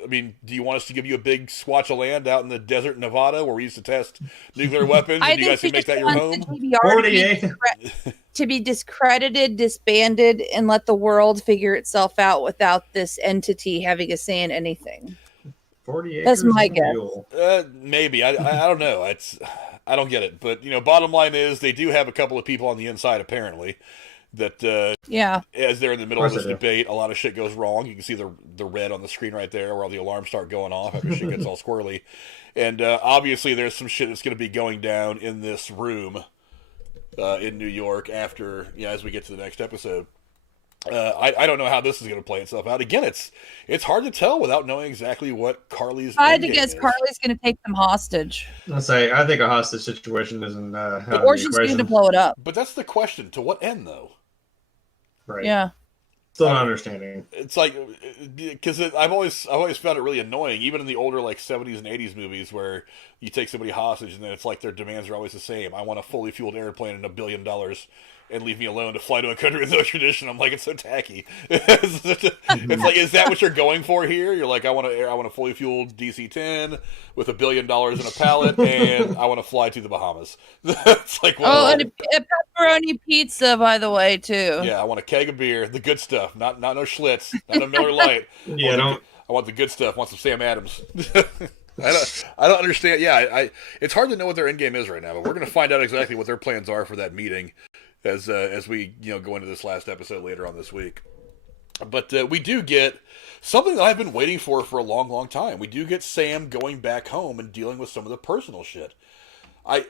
I mean, do you want us to give you a big swatch of land out in the desert in Nevada where we used to test nuclear weapons? I And you guys think can make that your home? DDR 48. to be discredited, disbanded, and let the world figure itself out without this entity having a say in anything. 40 That's acres my and a guess. mule. Maybe. I don't know. I don't get it. But, bottom line is they do have a couple of people on the inside, apparently, that Yeah. as they're in the middle of this they do. debate, a lot of shit goes wrong. You can see the red on the screen right there where all the alarms start going off after shit gets all squirrely. And obviously there's some shit that's going to be going down in this room in New York after, as we get to the next episode. I don't know how this is going to play itself out. Again, it's hard to tell without knowing exactly what Carly's I had to endgame guess is. Carly's going to take them hostage. I'll say, I think a hostage situation isn't out of Or the she's going to equation. blow it up. But that's the question. To what end, though? Right. Yeah. Still not understanding. It's like, because I've always found it really annoying, even in the older like 70s and 80s movies where you take somebody hostage and then it's like their demands are always the same. I want a fully fueled airplane and $1 billion and leave me alone to fly to a country with no tradition. I'm like, it's so tacky. It's like, is that what you're going for here? You're like, I want a fully fueled DC-10 with $1 billion in a pallet, and I want to fly to the Bahamas. It's like, well, Oh, and a pepperoni pizza, by the way, too. yeah, I want a keg of beer, the good stuff, not no Schlitz, not no Miller Lite. Yeah, I want the good stuff. I want some Sam Adams. I don't understand. Yeah, it's hard to know what their end game is right now, but we're going to find out exactly what their plans are for that meeting as we go into this last episode later on this week. But we do get something that I've been waiting for a long, long time. We do get Sam going back home and dealing with some of the personal shit. I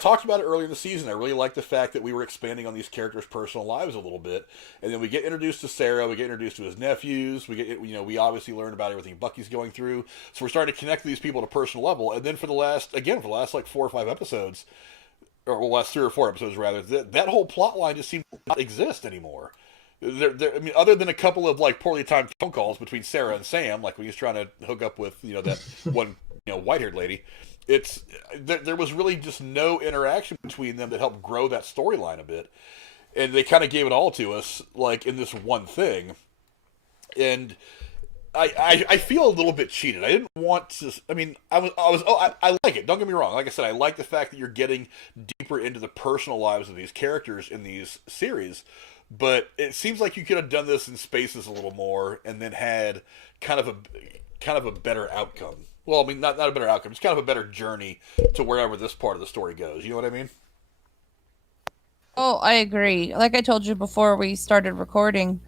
talked about it earlier in the season. I really like the fact that we were expanding on these characters' personal lives a little bit, and then we get introduced to Sarah. We get introduced to his nephews. We obviously learn about everything Bucky's going through. So we're starting to connect with these people at a personal level. And then for the last like 4 or 5 episodes, or last 3 or 4 episodes rather, that whole plot line just seems to not exist anymore. I mean, other than a couple of like poorly timed phone calls between Sarah and Sam, like when he's trying to hook up with that one white-haired lady. There was really just no interaction between them that helped grow that storyline a bit, and they kind of gave it all to us like in this one thing, and I feel a little bit cheated. I didn't want to. I mean, I like it. Don't get me wrong. Like I said, I like the fact that you're getting deeper into the personal lives of these characters in these series, but it seems like you could have done this in spaces a little more, and then had kind of a better outcome. Well, I mean, not a better outcome. It's kind of a better journey to wherever this part of the story goes. You know what I mean? Oh, I agree. Like I told you before we started recording,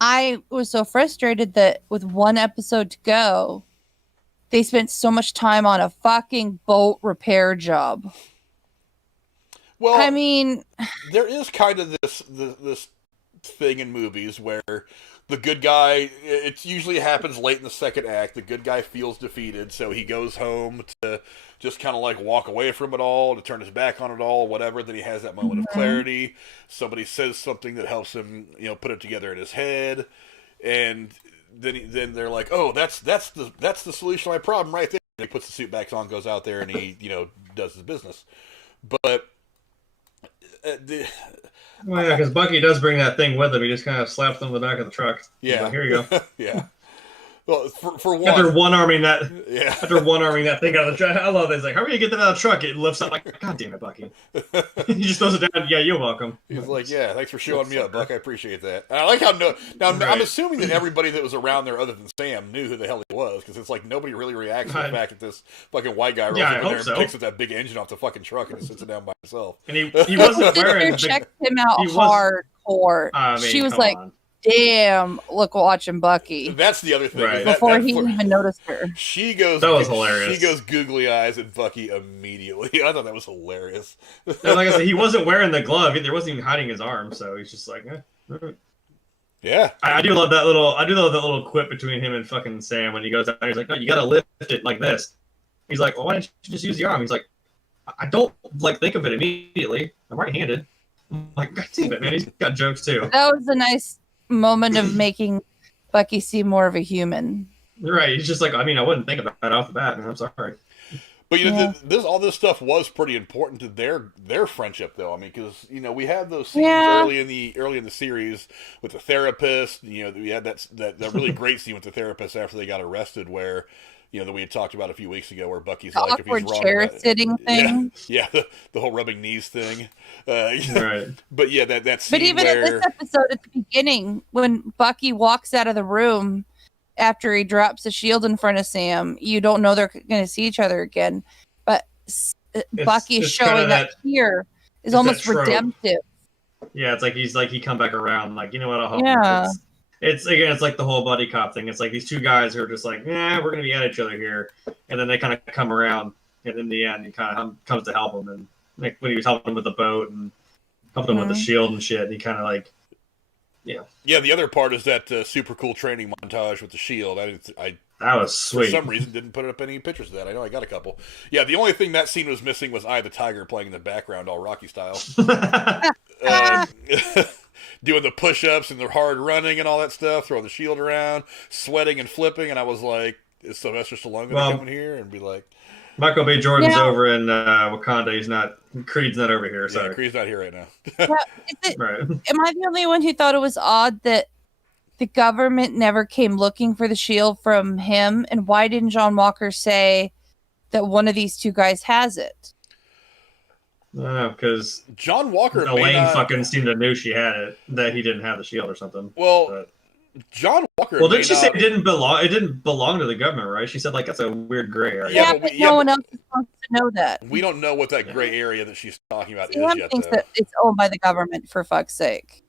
I was so frustrated that with one episode to go, they spent so much time on a fucking boat repair job. Well, I mean, there is kind of this thing in movies where the good guy, it usually happens late in the second act, the good guy feels defeated, so he goes home to just kind of like walk away from it all, to turn his back on it all, whatever. Then he has that moment of clarity. Somebody says something that helps him, put it together in his head, and then they're like, "Oh, that's the solution to my problem right there." And he puts the suit back on, goes out there, and he does his business. But well, yeah, because Bucky does bring that thing with him. He just kind of slaps them in the back of the truck. Yeah, Like, here you go. Yeah. Well, for one, After one arming that thing out of the truck, I love this. Like, how are you gonna get that out of the truck? It lifts up. Like, God damn it, Bucky. He just throws it down. Yeah, you're welcome. He's like, yeah, thanks for showing me up, Buck. I appreciate that. And I like how I'm assuming that everybody that was around there, other than Sam, knew who the hell he was, because it's like nobody really reacts to the fact that this fucking white guy rolls over there and picks up that big engine off the fucking truck and just sits it down by himself. And he wasn't wearing. checked him out hardcore. She was like, damn, look, watching Bucky. That's the other thing. Right. Before he even noticed her. She goes. That was hilarious. She goes googly eyes at Bucky immediately. I thought that was hilarious. Like I said, he wasn't wearing the glove. There wasn't even hiding his arm, so he's just like, eh. Yeah. I do love that little quip between him and fucking Sam when he goes out there. He's like, no, you gotta lift it like this. He's like, well, why don't you just use the arm? He's like, I don't think of it immediately. I'm right-handed. I'm like, God damn it, man. He's got jokes too. That was a nice moment of making Bucky seem more of a human. Right. He's just like, I mean, I wouldn't think about that off the bat, man. I'm sorry. But this all this stuff was pretty important to their friendship, though. I mean, because we had those scenes early in the series with the therapist. We had that really great scene with the therapist after they got arrested, where that we had talked about a few weeks ago, where Bucky's the like, if awkward he's wrong, chair sitting thing. Yeah, the whole rubbing knees thing. Right. But yeah, that scene. But even where... in this episode at the beginning, when Bucky walks out of the room after he drops the shield in front of Sam, you don't know they're going to see each other again. But Bucky showing that here is almost redemptive. Yeah, it's like he come back around. Like, you know what? I'll help. Yeah. It's like the whole buddy cop thing. It's like these two guys who are just like, we're going to be at each other here. And then they kind of come around. And in the end, he kind of comes to help him. And like when he was helping him with the boat and helping him with the shield and shit, and he kind of like, Yeah, the other part is that super cool training montage with the shield. I that was sweet. For some reason, didn't put up any pictures of that. I know I got a couple. Yeah, the only thing that scene was missing was Eye of the Tiger playing in the background, all Rocky style. Doing the push-ups and the hard running and all that stuff, throwing the shield around, sweating and flipping, and I was like, is Sylvester Stallone going to come in here and be like... Michael B. Jordan's over in Wakanda. Creed's not over here. Sorry. Yeah, Creed's not here right now. Right. Am I the only one who thought it was odd that the government never came looking for the shield from him? And why didn't John Walker say that one of these two guys has it? I don't know, because John Walker Elaine fucking seemed to know she had it, that he didn't have the shield or something. Well, John Walker. Well, didn't she say it didn't belong? It didn't belong to the government, right? She said like that's a weird gray area. Yeah, but no one else is supposed to know that. We don't know what that gray area that she's talking about Sam is yet. Thinks that it's owned by the government, for fuck's sake.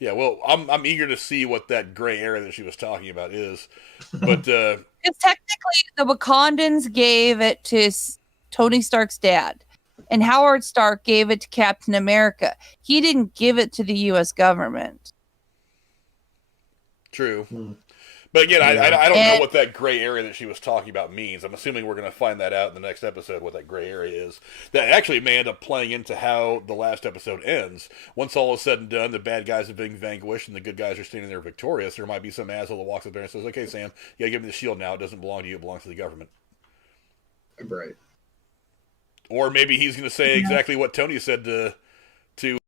Yeah, well, I'm eager to see what that gray area that she was talking about is, but because technically the Wakandans gave it to Tony Stark's dad, and Howard Stark gave it to Captain America. He didn't give it to the U.S. government. True. But again, I don't know what that gray area that she was talking about means. I'm assuming we're going to find that out in the next episode, what that gray area is. That actually may end up playing into how the last episode ends. Once all is said and done, the bad guys have been vanquished and the good guys are standing there victorious. There might be some asshole that walks up there and says, okay, Sam, you got to give me the shield now. It doesn't belong to you. It belongs to the government. Right. Or maybe he's going to say exactly what Tony said to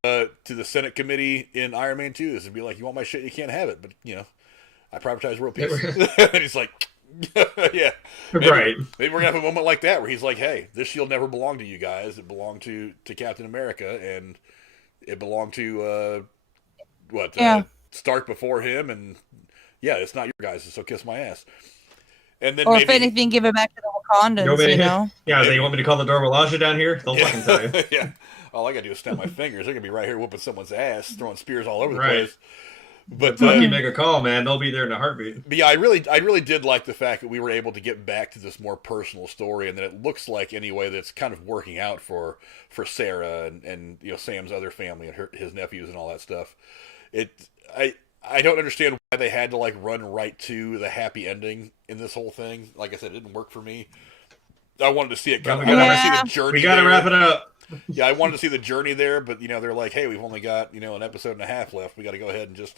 the Senate committee in Iron Man 2. Is to be like, you want my shit, you can't have it. But, I privatize world peace. And he's like, yeah. Right. Maybe we're going to have a moment like that where he's like, hey, this shield never belonged to you guys. It belonged to Captain America, and it belonged to, Stark before him, and, yeah, it's not your guys, so kiss my ass. And then if anything, give it back to the Wakandans, Yeah, you want me to call the Dora Milaje down here? They'll fucking tell you. Yeah. All I got to do is snap my fingers. They're going to be right here whooping someone's ass, throwing spears all over the place. But you make a call, man. They'll be there in a heartbeat. But yeah, I really did like the fact that we were able to get back to this more personal story, and that it looks like anyway that's kind of working out for Sarah and Sam's other family and his nephews and all that stuff. I don't understand why they had to run right to the happy ending in this whole thing. Like I said, it didn't work for me. I wanted to see it kind of. I wanted to see the journey. We got to wrap it up. Yeah, I wanted to see the journey there, but they're like, hey, we've only got an episode and a half left. We got to go ahead and just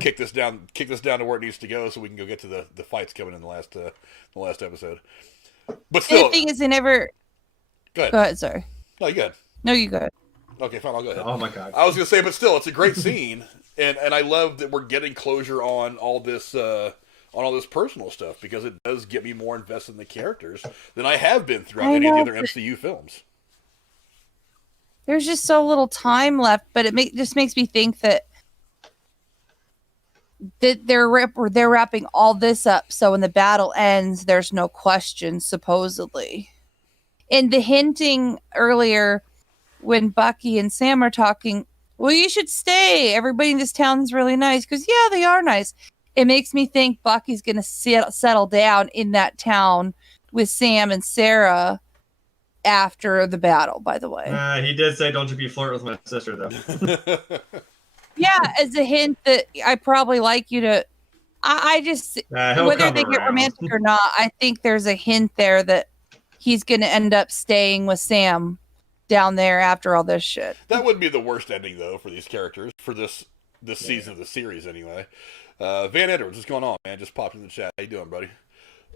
kick this down to where it needs to go, so we can go get to the fights coming in the last episode. But still, the thing is, they never. Go ahead. Sorry. No, you good. No, you good. Okay, fine. I'll go ahead. Oh my god. I was gonna say, but still, it's a great scene, and I love that we're getting closure on all this. On all this personal stuff, because it does get me more invested in the characters than I have been throughout any of the other MCU films. There's just so little time left, but it just makes me think that they're wrapping all this up, so when the battle ends, there's no question, supposedly. And the hinting earlier when Bucky and Sam are talking, well, you should stay. Everybody in this town's really nice. Because, yeah, they are nice. It makes me think Bucky's going to settle down in that town with Sam and Sarah after the battle, by the way. He did say, don't you be flirting with my sister, though. Yeah, as a hint that I probably like you to... I just... whether they get romantic or not, I think there's a hint there that he's going to end up staying with Sam down there after all this shit. That wouldn't be the worst ending, though, for these characters, for this season of the series, anyway. Van Edwards, what's going on, man? Just popped in the chat. How you doing, buddy?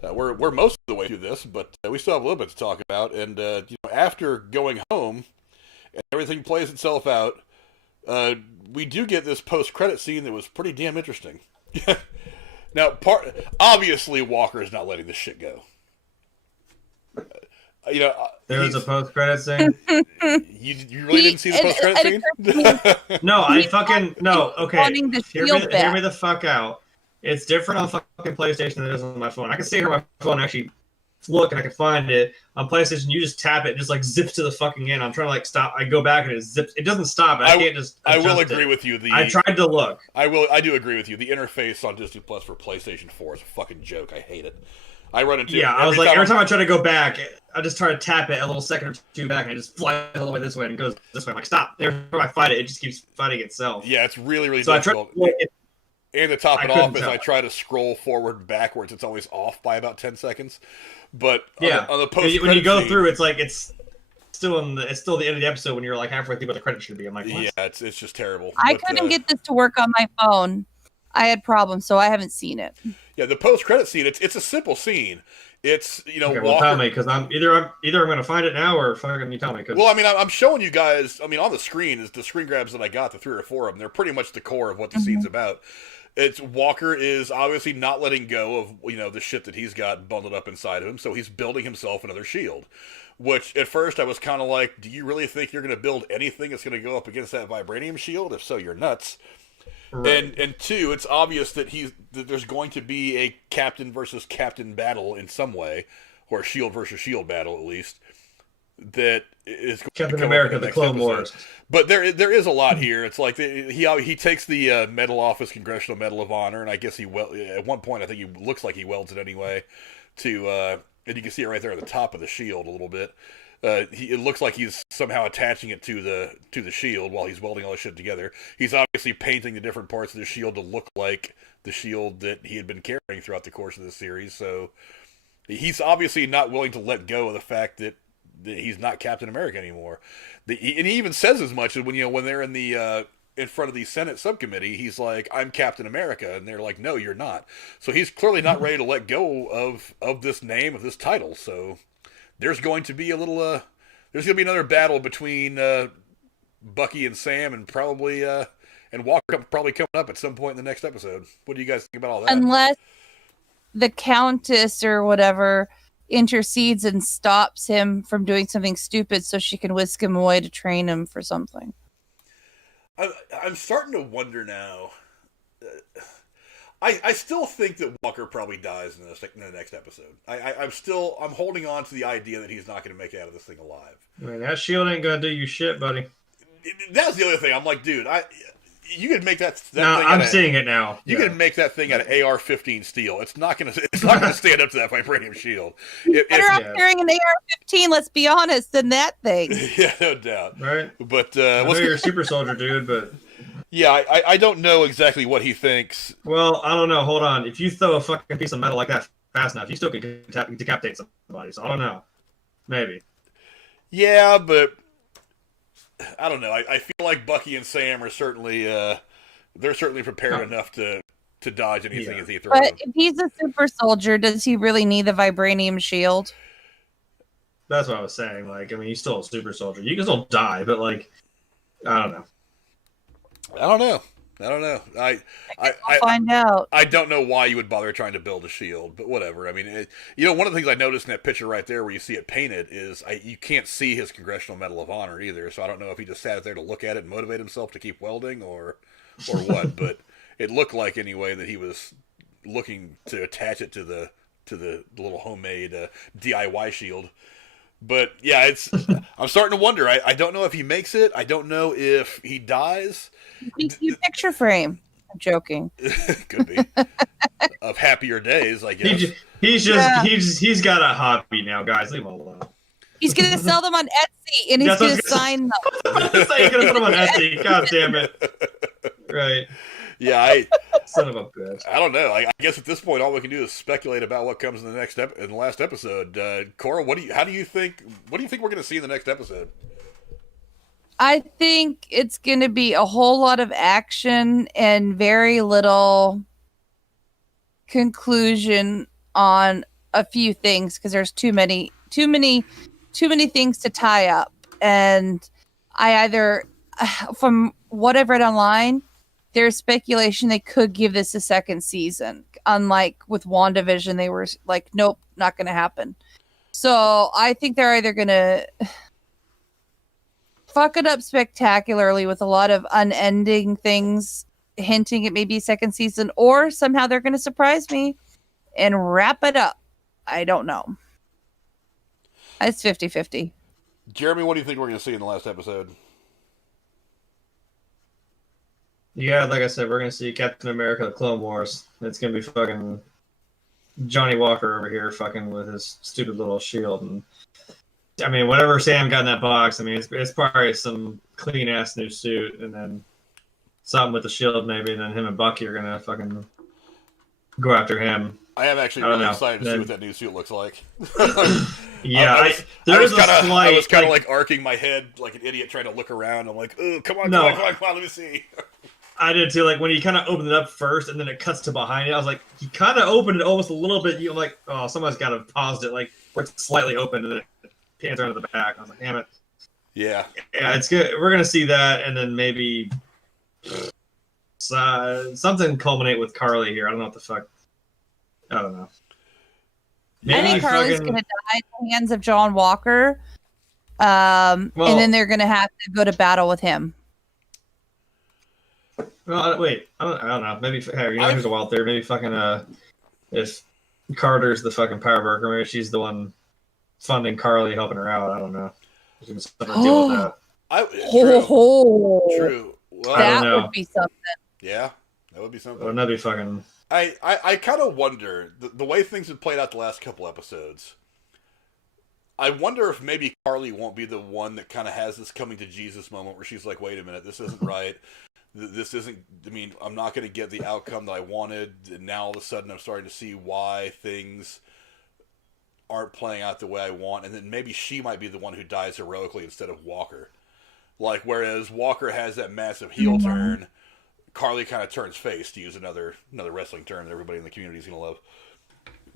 We're most of the way through this, but we still have a little bit to talk about. And after going home and everything plays itself out, we do get this post-credit scene that was pretty damn interesting. Now, obviously, Walker is not letting this shit go. There was a post-credit scene. You really didn't see the post-credit scene? No, no. Okay, hear me the fuck out. It's different on fucking PlayStation than it is on my phone. I can see here on my phone actually look and I can find it. On PlayStation, you just tap it, and just like zips to the fucking end. I'm trying to like stop. I go back and it zips. It doesn't stop. I can't just. I will agree with you. I tried to look. I do agree with you. The interface on Disney Plus for PlayStation 4 is a fucking joke. I hate it. I run into I was like, every time I try to go back, I just try to tap it a little second or two back, and it just flies all the way this way and goes this way. I'm like, stop. Every time I fight it, it just keeps fighting itself. Yeah, it's really, really so difficult. And to top it off, as I try to scroll forward backwards, it's always off by about 10 seconds. But on the post, when you go through, it's like it's still the end of the episode when you're like halfway through what the credits should be. I'm like, what? Yeah, it's just terrible. I couldn't get this to work on my phone. I had problems, so I haven't seen it. Yeah, the post-credit scene, it's a simple scene. It's okay, well, tell me, because I'm either going to find it now or fucking you tell me. Well, I mean, I'm showing you guys. I mean, on the screen is the screen grabs that I got, the 3 or 4 of them. They're pretty much the core of what the scene's about. It's Walker is obviously not letting go of the shit that he's got bundled up inside of him, so he's building himself another shield. Which at first I was kind of like, do you really think you're going to build anything that's going to go up against that vibranium shield? If so, you're nuts. Right. And 2, it's obvious that there's going to be a captain versus captain battle in some way, or a shield versus shield battle at least. That is Captain America: The Clone Wars. But there is a lot here. It's like he takes the medal off his Congressional Medal of Honor, and I guess at one point I think he looks like he welds it anyway. And you can see it right there at the top of the shield a little bit. It looks like he's somehow attaching it to the shield while he's welding all this shit together. He's obviously painting the different parts of the shield to look like the shield that he had been carrying throughout the course of the series. So he's obviously not willing to let go of the fact that he's not Captain America anymore. And he even says as much as when they're in the in front of the Senate subcommittee, he's like, "I'm Captain America," and they're like, "No, you're not." So he's clearly not ready to let go of this name, of this title. So there's going to be there's going to be another battle between Bucky and Sam, and probably and Walker probably coming up at some point in the next episode. What do you guys think about all that? Unless the Countess or whatever intercedes and stops him from doing something stupid so she can whisk him away to train him for something. I'm starting to wonder now. I still think that Walker probably dies in the next episode. I'm holding on to the idea that he's not going to make it out of this thing alive. Man, that shield ain't going to do you shit, buddy. That's the other thing. I'm like, dude, you could make that thing I'm seeing it now. You could make that thing out of AR-15 steel. It's not gonna stand up to that vibranium shield. Better off carrying an AR-15, let's be honest, than that thing. Yeah, no doubt. Right. But I know you're a super soldier, dude, but yeah, I don't know exactly what he thinks. Well, I don't know. Hold on. If you throw a fucking piece of metal like that fast enough, you still can decapitate somebody. So I don't know. Maybe. Yeah, but I don't know. I feel like Bucky and Sam are certainly they're certainly prepared enough to dodge anything as he throws. But if he's a super soldier, does he really need the vibranium shield? That's what I was saying. Like, I mean, he's still a super soldier. You can still die, but like, I don't know. I'll find out. I don't know why you would bother trying to build a shield, but whatever. I mean, one of the things I noticed in that picture right there where you see it painted is you can't see his Congressional Medal of Honor either, so I don't know if he just sat there to look at it and motivate himself to keep welding or what, but it looked like anyway that he was looking to attach it to the little homemade DIY shield. But yeah, I'm starting to wonder. I don't know if he makes it. I don't know if he dies. You picture frame. I'm joking. Could be. Of happier days, I guess. He's got a hobby now, guys. Leave him alone. He's gonna sell them on Etsy and he's gonna sign them. He's gonna put them on Etsy. God damn it. Right. Yeah, son of a bitch. I don't know. I guess at this point, all we can do is speculate about what comes in the last episode. Cora, what do you think we're going to see in the next episode? I think it's going to be a whole lot of action and very little conclusion on a few things because there's too many things to tie up. And I either, from what I've read online, there's speculation they could give this a second season. Unlike with WandaVision, they were like, nope, not going to happen. So I think they're either going to fuck it up spectacularly with a lot of unending things hinting at maybe a second season, or somehow they're going to surprise me and wrap it up. I don't know. It's 50-50. Jeremy, what do you think we're going to see in the last episode? Yeah, like I said, we're going to see Captain America: The Clone Wars. It's going to be fucking Johnny Walker over here fucking with his stupid little shield. And I mean, whatever Sam got in that box, I mean, it's probably some clean-ass new suit, and then something with the shield maybe, and then him and Bucky are going to fucking go after him. I am actually really excited to see what that new suit looks like. Yeah, I was kind of like arcing my head like an idiot trying to look around. I'm like, oh, come on, let me see. I did too. Like when he kind of opened it up first, and then it cuts to behind it. I was like, he kind of opened it almost a little bit. I'm like, oh, somebody's got to have paused it, like where it's slightly open, and then it pans around to the back. I was like, damn it. Yeah, it's good. We're gonna see that, and then maybe something culminate with Carly here. I don't know what the fuck. I don't know. Maybe I think Carly's gonna die at the hands of John Walker, and then they're gonna have to go to battle with him. Well, wait. I don't know. Maybe who's a wild theory? Maybe fucking if Carter's the fucking power broker, maybe she's the one funding Carly, helping her out. I don't know. She's gonna deal with that. True. Well, that would be something. Yeah, that would be something. Wouldn't that be fucking? I kind of wonder the way things have played out the last couple episodes. I wonder if maybe Carly won't be the one that kind of has this coming to Jesus moment where she's like, "Wait a minute, this isn't right. This isn't. I mean, I'm not going to get the outcome that I wanted." And now all of a sudden, I'm starting to see why things aren't playing out the way I want. And then maybe she might be the one who dies heroically instead of Walker. Like whereas Walker has that massive heel turn. Carly kind of turns face, to use another wrestling term that everybody in the community is going to love.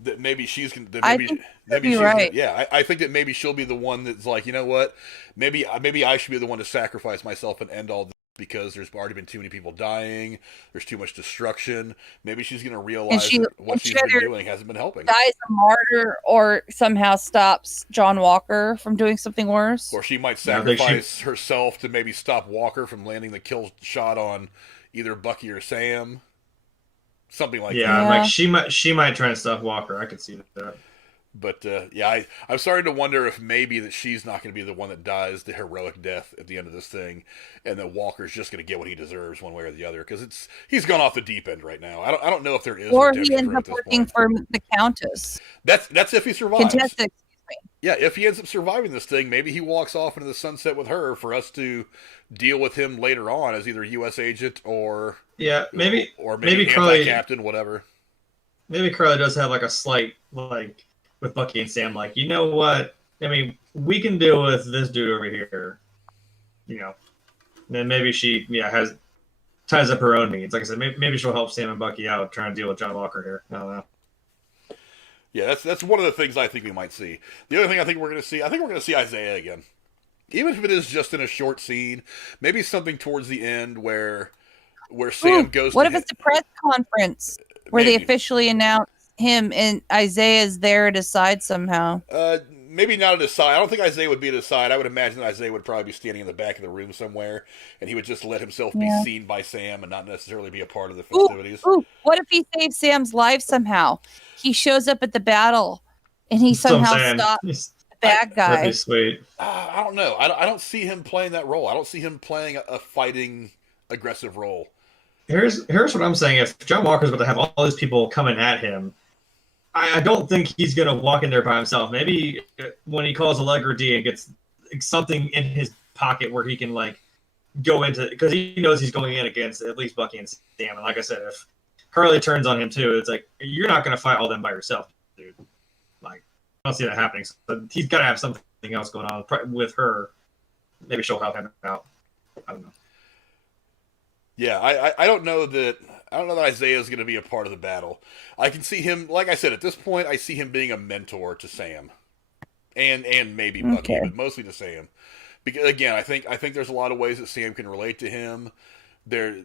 That maybe she's going to... Right. Yeah, I think that maybe she'll be the one that's like, you know what? Maybe I should be the one to sacrifice myself and end all this because there's already been too many people dying. There's too much destruction. Maybe she's going to realize that what she's been doing hasn't been helping. Dies a martyr or somehow stops John Walker from doing something worse. Or she might sacrifice herself to maybe stop Walker from landing the kill shot on either Bucky or Sam, something like that. Yeah, like she might try and stop Walker. I could see that. But I'm starting to wonder if maybe that she's not going to be the one that dies the heroic death at the end of this thing, and that Walker's just going to get what he deserves one way or the other because he's gone off the deep end right now. I don't know if there is. Or he ends up working for the Countess. That's if he survives. Contested. Yeah, if he ends up surviving this thing, maybe he walks off into the sunset with her for us to deal with him later on as either U.S. agent or maybe Carly captain, whatever. Maybe Carly does have like a slight like with Bucky and Sam, like, you know what? I mean, we can deal with this dude over here, you know. And then maybe she ties up her own needs. Like I said, maybe she'll help Sam and Bucky out trying to deal with John Walker here. I don't know. Yeah, that's one of the things I think we might see. The other thing I think we're going to see Isaiah again. Even if it is just in a short scene, maybe something towards the end where Sam goes. What if it's a press conference where they officially announce him and Isaiah is there at his side somehow? Maybe not at his side. I don't think Isaiah would be at his side. I would imagine that Isaiah would probably be standing in the back of the room somewhere, and he would just let himself be seen by Sam and not necessarily be a part of the festivities. What if he saves Sam's life somehow? He shows up at the battle, and he somehow stops the bad guy. That'd be sweet. I don't know. I don't see him playing that role. I don't see him playing a fighting, aggressive role. Here's what I'm saying. If John Walker's about to have all these people coming at him, I don't think he's going to walk in there by himself. Maybe when he calls Allegra D and gets something in his pocket where he can like go into, because he knows he's going in against at least Bucky and Sam. And like I said, if Carly turns on him too, it's like, you're not going to fight all them by yourself, dude. Like, I don't see that happening. So he's got to have something else going on with her. Maybe she'll help him out. I don't know. Yeah, I don't know that. I don't know that Isaiah is going to be a part of the battle. I can see him, like I said, at this point, I see him being a mentor to Sam, and maybe Bucky, but mostly to Sam. Because again, I think there's a lot of ways that Sam can relate to him. There,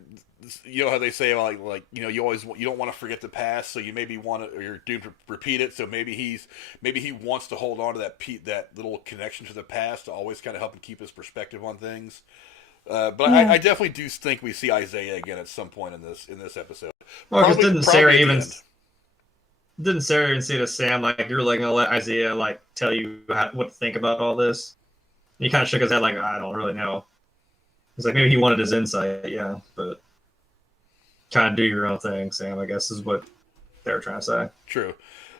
you know how they say like you know you don't want to forget the past, so you maybe want to, or you're doomed to repeat it. So maybe he wants to hold on to that little connection to the past to always kind of help him keep his perspective on things. But I definitely do think we see Isaiah again at some point in this episode. Well, because didn't Sarah even say to Sam like you're like gonna let Isaiah like tell you what to think about all this? And he kind of shook his head like I don't really know. He's like maybe he wanted his insight, yeah, but kind of do your own thing, Sam. I guess is what they're trying to say. True.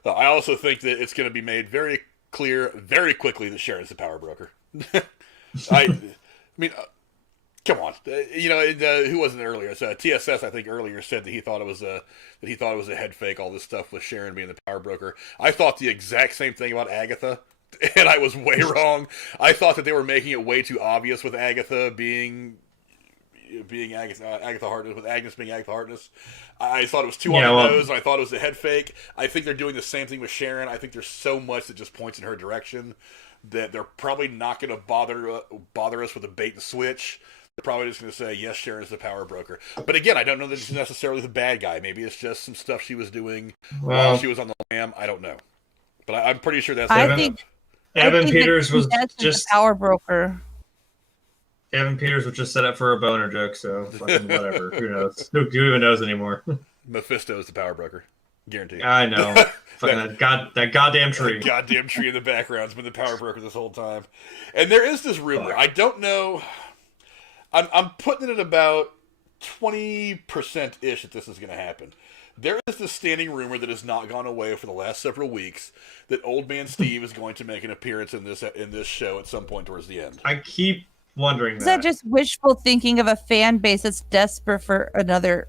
I also think that it's going to be made very clear very quickly that Sharon's the power broker. I mean. Come on, you know who wasn't earlier? So TSS, I think earlier said that he thought it was a head fake. All this stuff with Sharon being the power broker. I thought the exact same thing about Agatha, and I was way wrong. I thought that they were making it way too obvious with Agatha being Agatha Harkness, with Agnes being Agatha Harkness. I thought it was too on the nose, and I thought it was a head fake. I think they're doing the same thing with Sharon. I think there's so much that just points in her direction that they're probably not going to bother us with a bait and switch. They're probably just going to say, yes, Sharon's the power broker. But again, I don't know that she's necessarily the bad guy. Maybe it's just some stuff she was doing while she was on the lam. I don't know. But I'm pretty sure that's Evan Peters was just the power broker. Evan Peters was just set up for a boner joke, so fucking whatever. Who knows? Who even knows anymore? Mephisto is the power broker. Guaranteed. I know. Fucking that goddamn tree. Goddamn tree in the background's been the power broker this whole time. And there is this rumor. I don't know. I'm putting it at about 20%-ish that this is going to happen. There is this standing rumor that has not gone away for the last several weeks that Old Man Steve is going to make an appearance in this show at some point towards the end. I keep wondering Is that just wishful thinking of a fan base that's desperate for another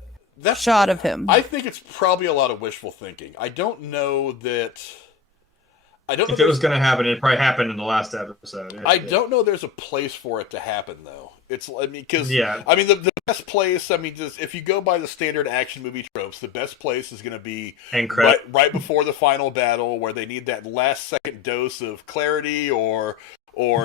shot of him? I think it's probably a lot of wishful thinking. I don't know that... If it was going to happen, it probably happened in the last episode. I don't know there's a place for it to happen, though. The best place, just if you go by the standard action movie tropes, the best place is going to be right before the final battle, where they need that last second dose of clarity, or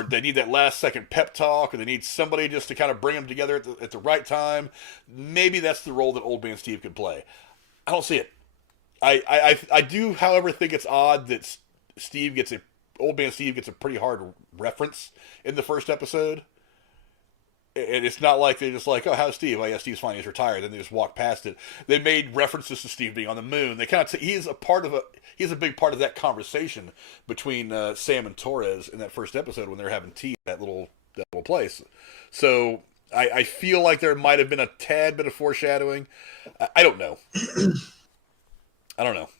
they need that last second pep talk, or they need somebody just to kind of bring them together at the right time. Maybe that's the role that Old Man Steve could play. I don't see it. I do, however, think it's odd that Old Man Steve gets a pretty hard reference in the first episode. And it's not like they're just like, oh, how's Steve? Oh, yeah, Steve's fine. He's retired. Then they just walk past it. They made references to Steve being on the moon. They kind of he's a big part of that conversation between Sam and Torres in that first episode when they're having tea at that little place. So I feel like there might have been a tad bit of foreshadowing. I don't know. I don't know.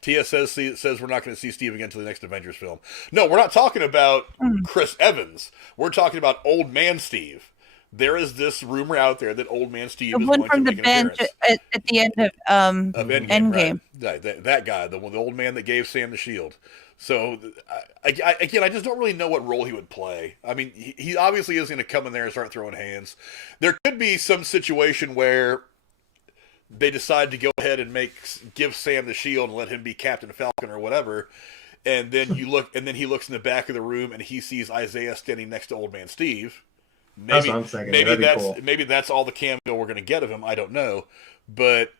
TS says we're not going to see Steve again until the next Avengers film. No, we're not talking about Chris Evans. We're talking about Old Man Steve. There is this rumor out there that Old Man Steve is going to make an appearance. At the end of Endgame. Right. That guy, the old man that gave Sam the shield. So, I just don't really know what role he would play. I mean, he obviously is going to come in there and start throwing hands. There could be some situation where they decide to go ahead and give Sam the shield and let him be Captain Falcon or whatever, and then he looks in the back of the room and he sees Isaiah standing next to Old Man Steve. That's what I'm thinking. Maybe that's all the cameo we're going to get of him. I don't know, but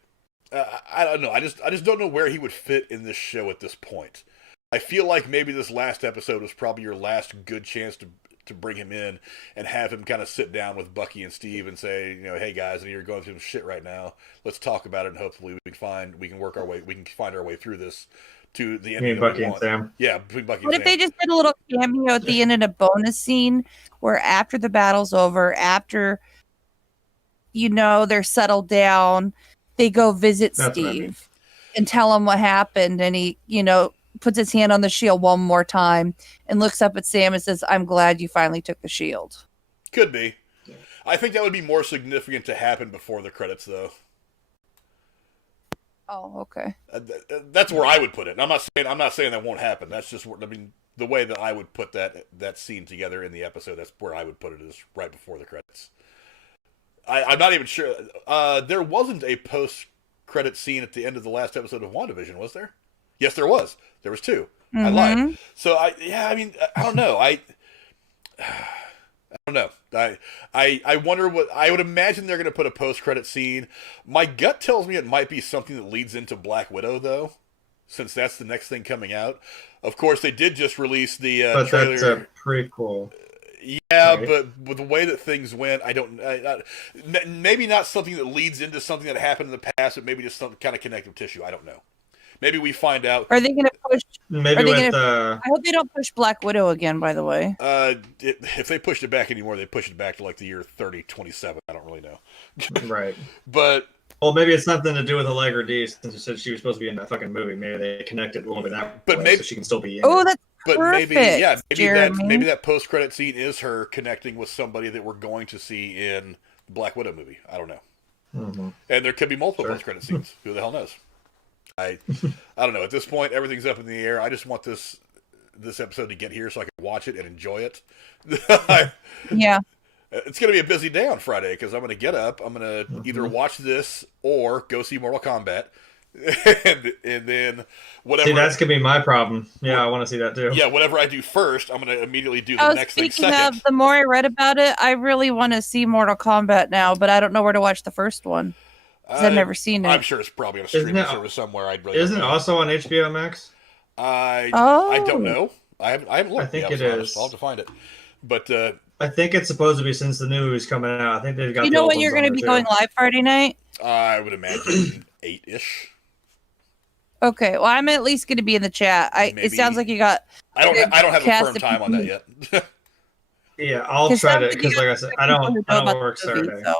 I don't know. I just don't know where he would fit in this show at this point. I feel like maybe this last episode was probably your last good chance to bring him in and have him kind of sit down with Bucky and Steve and say, hey guys, you're going through some shit right now. Let's talk about it, and hopefully we can find our way through this to the end. Between Bucky and Sam. Yeah, between Bucky and Sam. What if they just did a little cameo at the end in a bonus scene where after the battle's over, after they're settled down, they go visit Steve and tell him what happened, and he puts his hand on the shield one more time and looks up at Sam and says, I'm glad you finally took the shield. Could be. I think that would be more significant to happen before the credits, though. Oh, okay. That's where I would put it. And I'm not saying that won't happen. That's just the way that I would put that scene together in the episode. That's where I would put it, is right before the credits. I'm not even sure. There wasn't a post-credit scene at the end of the last episode of WandaVision, was there? Yes, there was. There was two. I lied. So I mean, I don't know. I don't know. I wonder what. I would imagine they're going to put a post-credit scene. My gut tells me it might be something that leads into Black Widow, though, since that's the next thing coming out. Of course, they did just release the but trailer. That's a prequel. Yeah, right? but with the way that things went, maybe not something that leads into something that happened in the past, but maybe just some kind of connective tissue. I don't know. Maybe we find out. Are they going to push? Maybe with I hope they don't push Black Widow again. By the way, if they pushed it back anymore, they push it back to like the year 3027. I don't really know. Right. But well, maybe it's nothing to do with Allegra D, since you said she was supposed to be in that fucking movie. Maybe they connected a little bit that but way, maybe so she can still be in oh, it. that's but perfect, maybe that post credit scene is her connecting with somebody that we're going to see in the Black Widow movie. I don't know. Mm-hmm. And there could be multiple post credit scenes. Who the hell knows? I don't know. At this point, everything's up in the air. I just want this episode to get here so I can watch it and enjoy it. yeah. It's going to be a busy day on Friday because I'm going to get up. I'm going to either watch this or go see Mortal Kombat. and then whatever. See, that's going to be my problem. Yeah, I want to see that too. Yeah, whatever I do first, I'm going to immediately do the next thing second. Speaking of, the more I read about it, I really want to see Mortal Kombat now, but I don't know where to watch the first one. I've never seen it. I'm sure it's probably on a streaming service somewhere. Isn't it also on HBO Max? I don't know. I haven't looked. I think it is. I'll have to find it. But I think it's supposed to be since the new movie's coming out. I think they've got. You know when you're going to be going live Friday night? I would imagine 8-ish. Okay, well, I'm at least going to be in the chat. It sounds like you got. I don't have a firm time on that yet. Yeah, I'll try to, because like I said, I don't work Saturday. So.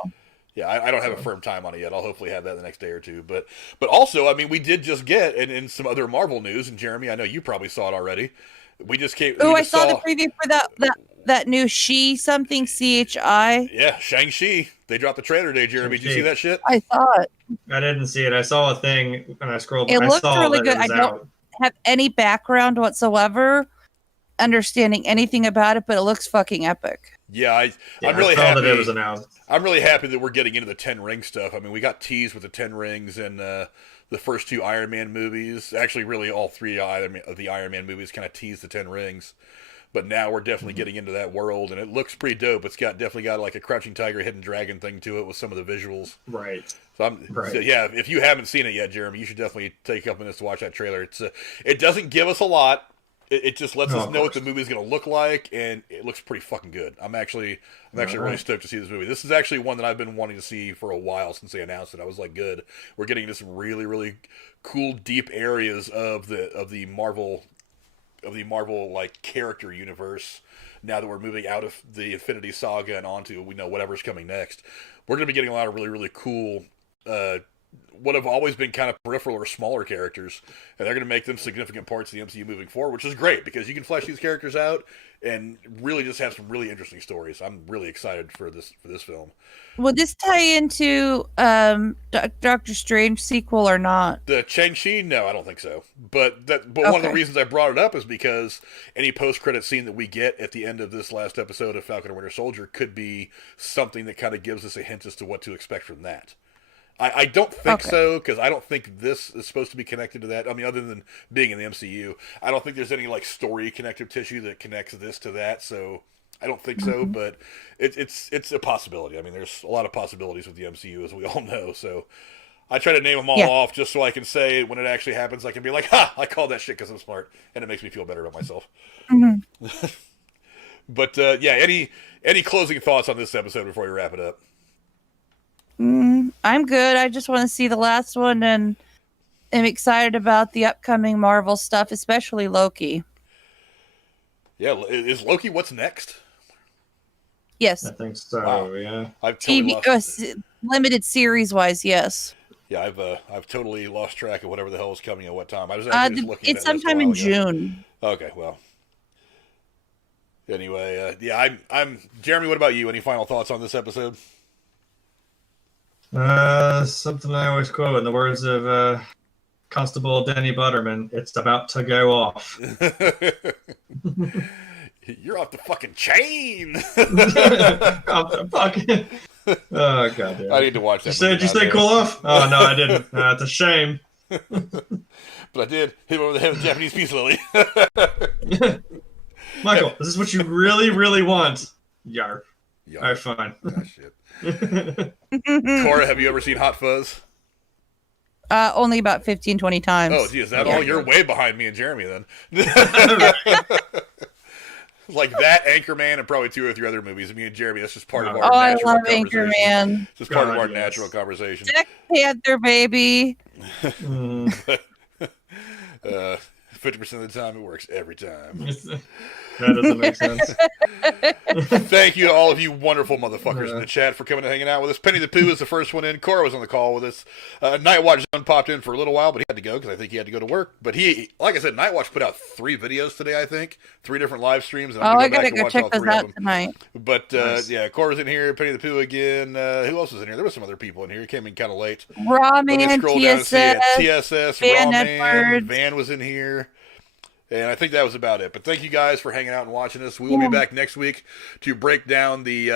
Yeah, I don't have a firm time on it yet. I'll hopefully have that the next day or two. But also, I mean, we did just get, and in some other Marvel news, and Jeremy, I know you probably saw it already. We just came. Oh, I saw the preview for that new She-something, CHI. Yeah, Shang-Chi. They dropped the trailer today, Jeremy. Did you see that shit? I saw it. I didn't see it. I saw a thing when I scrolled. It looked really good. I don't have any background whatsoever understanding anything about it, but it looks fucking epic. Yeah, I'm really happy that it was announced. I'm really happy that we're getting into the 10 ring stuff. I mean, we got teased with the 10 rings in the first two Iron Man movies. Actually, really all three of the Iron Man movies kind of teased the 10 rings. But now we're definitely getting into that world, and it looks pretty dope. It's definitely got like a Crouching Tiger, Hidden Dragon thing to it with some of the visuals. Right. So yeah, if you haven't seen it yet, Jeremy, you should definitely take a couple minutes to watch that trailer. It doesn't give us a lot. It just lets us know what the movie's going to look like, and it looks pretty fucking good. I'm actually really stoked to see this movie. This is actually one that I've been wanting to see for a while since they announced it. I was like, good. We're getting into some really, really cool, deep areas of the Marvel like character universe. Now that we're moving out of the Infinity Saga and onto whatever's coming next, we're going to be getting a lot of really, really cool. What have always been kind of peripheral or smaller characters, and they're going to make them significant parts of the MCU moving forward, which is great because you can flesh these characters out and really just have some really interesting stories. I'm really excited for this film. Will this tie into Doctor Strange sequel or not? The Shang-Chi? No, I don't think so. But one of the reasons I brought it up is because any post-credit scene that we get at the end of this last episode of Falcon and Winter Soldier could be something that kind of gives us a hint as to what to expect from that. I don't think so, because I don't think this is supposed to be connected to that. I mean, other than being in the MCU, I don't think there's any like story connective tissue that connects this to that. So I don't think so, but it's a possibility. I mean, there's a lot of possibilities with the MCU, as we all know. So I try to name them all off just so I can say when it actually happens, I can be like, ha, I called that shit because I'm smart, and it makes me feel better about myself. Mm-hmm. But yeah, any closing thoughts on this episode before we wrap it up? I'm good. I just want to see the last one, and am excited about the upcoming Marvel stuff, especially Loki. Yeah, is Loki what's next? Yes, I think so. Wow. Yeah, I've totally limited series wise, yes. Yeah, I've totally lost track of whatever the hell is coming at what time. I was actually just looking. It's sometime in June. Okay, well. Anyway, yeah, I'm Jeremy. What about you? Any final thoughts on this episode? Something I always quote in the words of Constable Denny Butterman: "It's about to go off." You're off the fucking chain. Off the fucking. Oh god damn. I need to watch that. Did you say cool off? Oh no, I didn't. It's a shame. But I did hit him over the head with a Japanese peace lily. Michael, is this what you really, really want? Yarp. Yarp. Alright, fine. Ah, shit. Cora, have you ever seen Hot Fuzz? Only about 15, 20 times. Oh, geez, that all you're way behind me and Jeremy then. Like that, Anchorman, and probably 2 or 3 other movies. Me and Jeremy, that's just part of our I natural love conversation. Anchorman. It's just part of God, our yes. natural conversation. Jack Panther, baby. 50% of the time, it works every time. That doesn't make sense. Thank you to all of you wonderful motherfuckers in the chat for coming and hanging out with us. Penny the Pooh is the first one in. Cora was on the call with us. Nightwatch Zone popped in for a little while, but he had to go because I think he had to go to work. But he, like I said, Nightwatch put out 3 videos today, I think. 3 different live streams. And I go back gotta and go watch check all those 3 of out them. tonight. But Nice. yeah, Cora's in here. Penny the Pooh again. Who else was in here? There were some other people in here. He came in kind of late. Raw Let me Man, scroll down and see it. TSS. TSS, Van Raw Man, Edwards. Van was in here. And I think that was about it. But thank you guys for hanging out and watching us. We will be back next week to break down the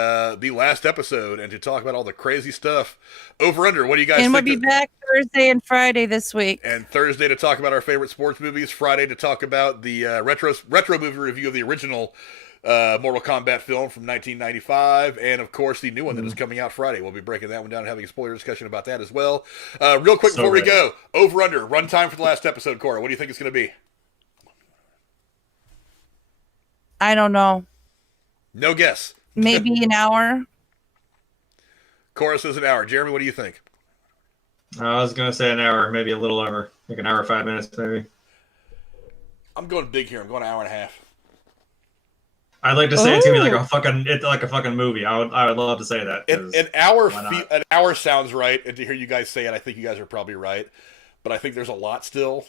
last episode and to talk about all the crazy stuff. Over under, what do you guys And think? we'll be back Thursday and Friday this week. And Thursday to talk about our favorite sports movies. Friday to talk about the retro movie review of the original Mortal Kombat film from 1995. And, of course, the new one that is coming out Friday. We'll be breaking that one down and having a spoiler discussion about that as well. Real quick before we go, over under, runtime for the last episode, Cora. What do you think it's going to be? I don't know. No guess. Maybe an hour. Cora says an hour. Jeremy, what do you think? I was gonna say an hour, maybe a little over, like an hour 5 minutes, maybe. I'm going big here. I'm going an hour and a half. I'd like to say it's gonna be like a fucking movie. I would love to say that. 'cause An hour sounds right, and to hear you guys say it, I think you guys are probably right. But I think there's a lot still,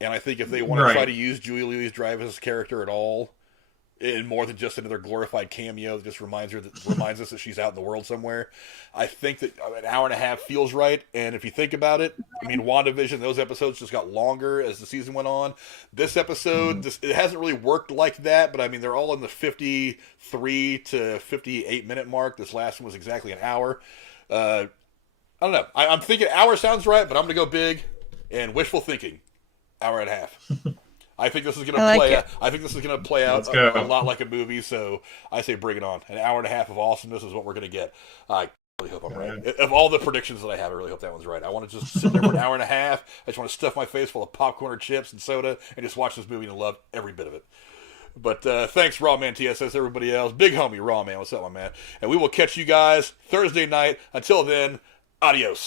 and I think if they want to try to use Julia Louis-Dreyfus' character at all, and more than just another glorified cameo that just reminds us that she's out in the world somewhere, I think that an hour and a half feels right. And if you think about it, I mean, WandaVision, those episodes just got longer as the season went on. This episode, it hasn't really worked like that, but I mean, they're all in the 53 to 58 minute mark. This last one was exactly an hour. I don't know. I'm thinking hour sounds right, but I'm going to go big and wishful thinking. Hour and a half. I think this is going to play. I think this is going to play out a lot like a movie. So I say, bring it on. An hour and a half of awesomeness is what we're going to get. I really hope I'm right. Of all the predictions that I have, I really hope that one's right. I want to just sit there for an hour and a half. I just want to stuff my face full of popcorn or chips and soda and just watch this movie and love every bit of it. But thanks, Raw Man TSS, everybody else. Big homie, Raw Man. What's up, my man? And we will catch you guys Thursday night. Until then, adios.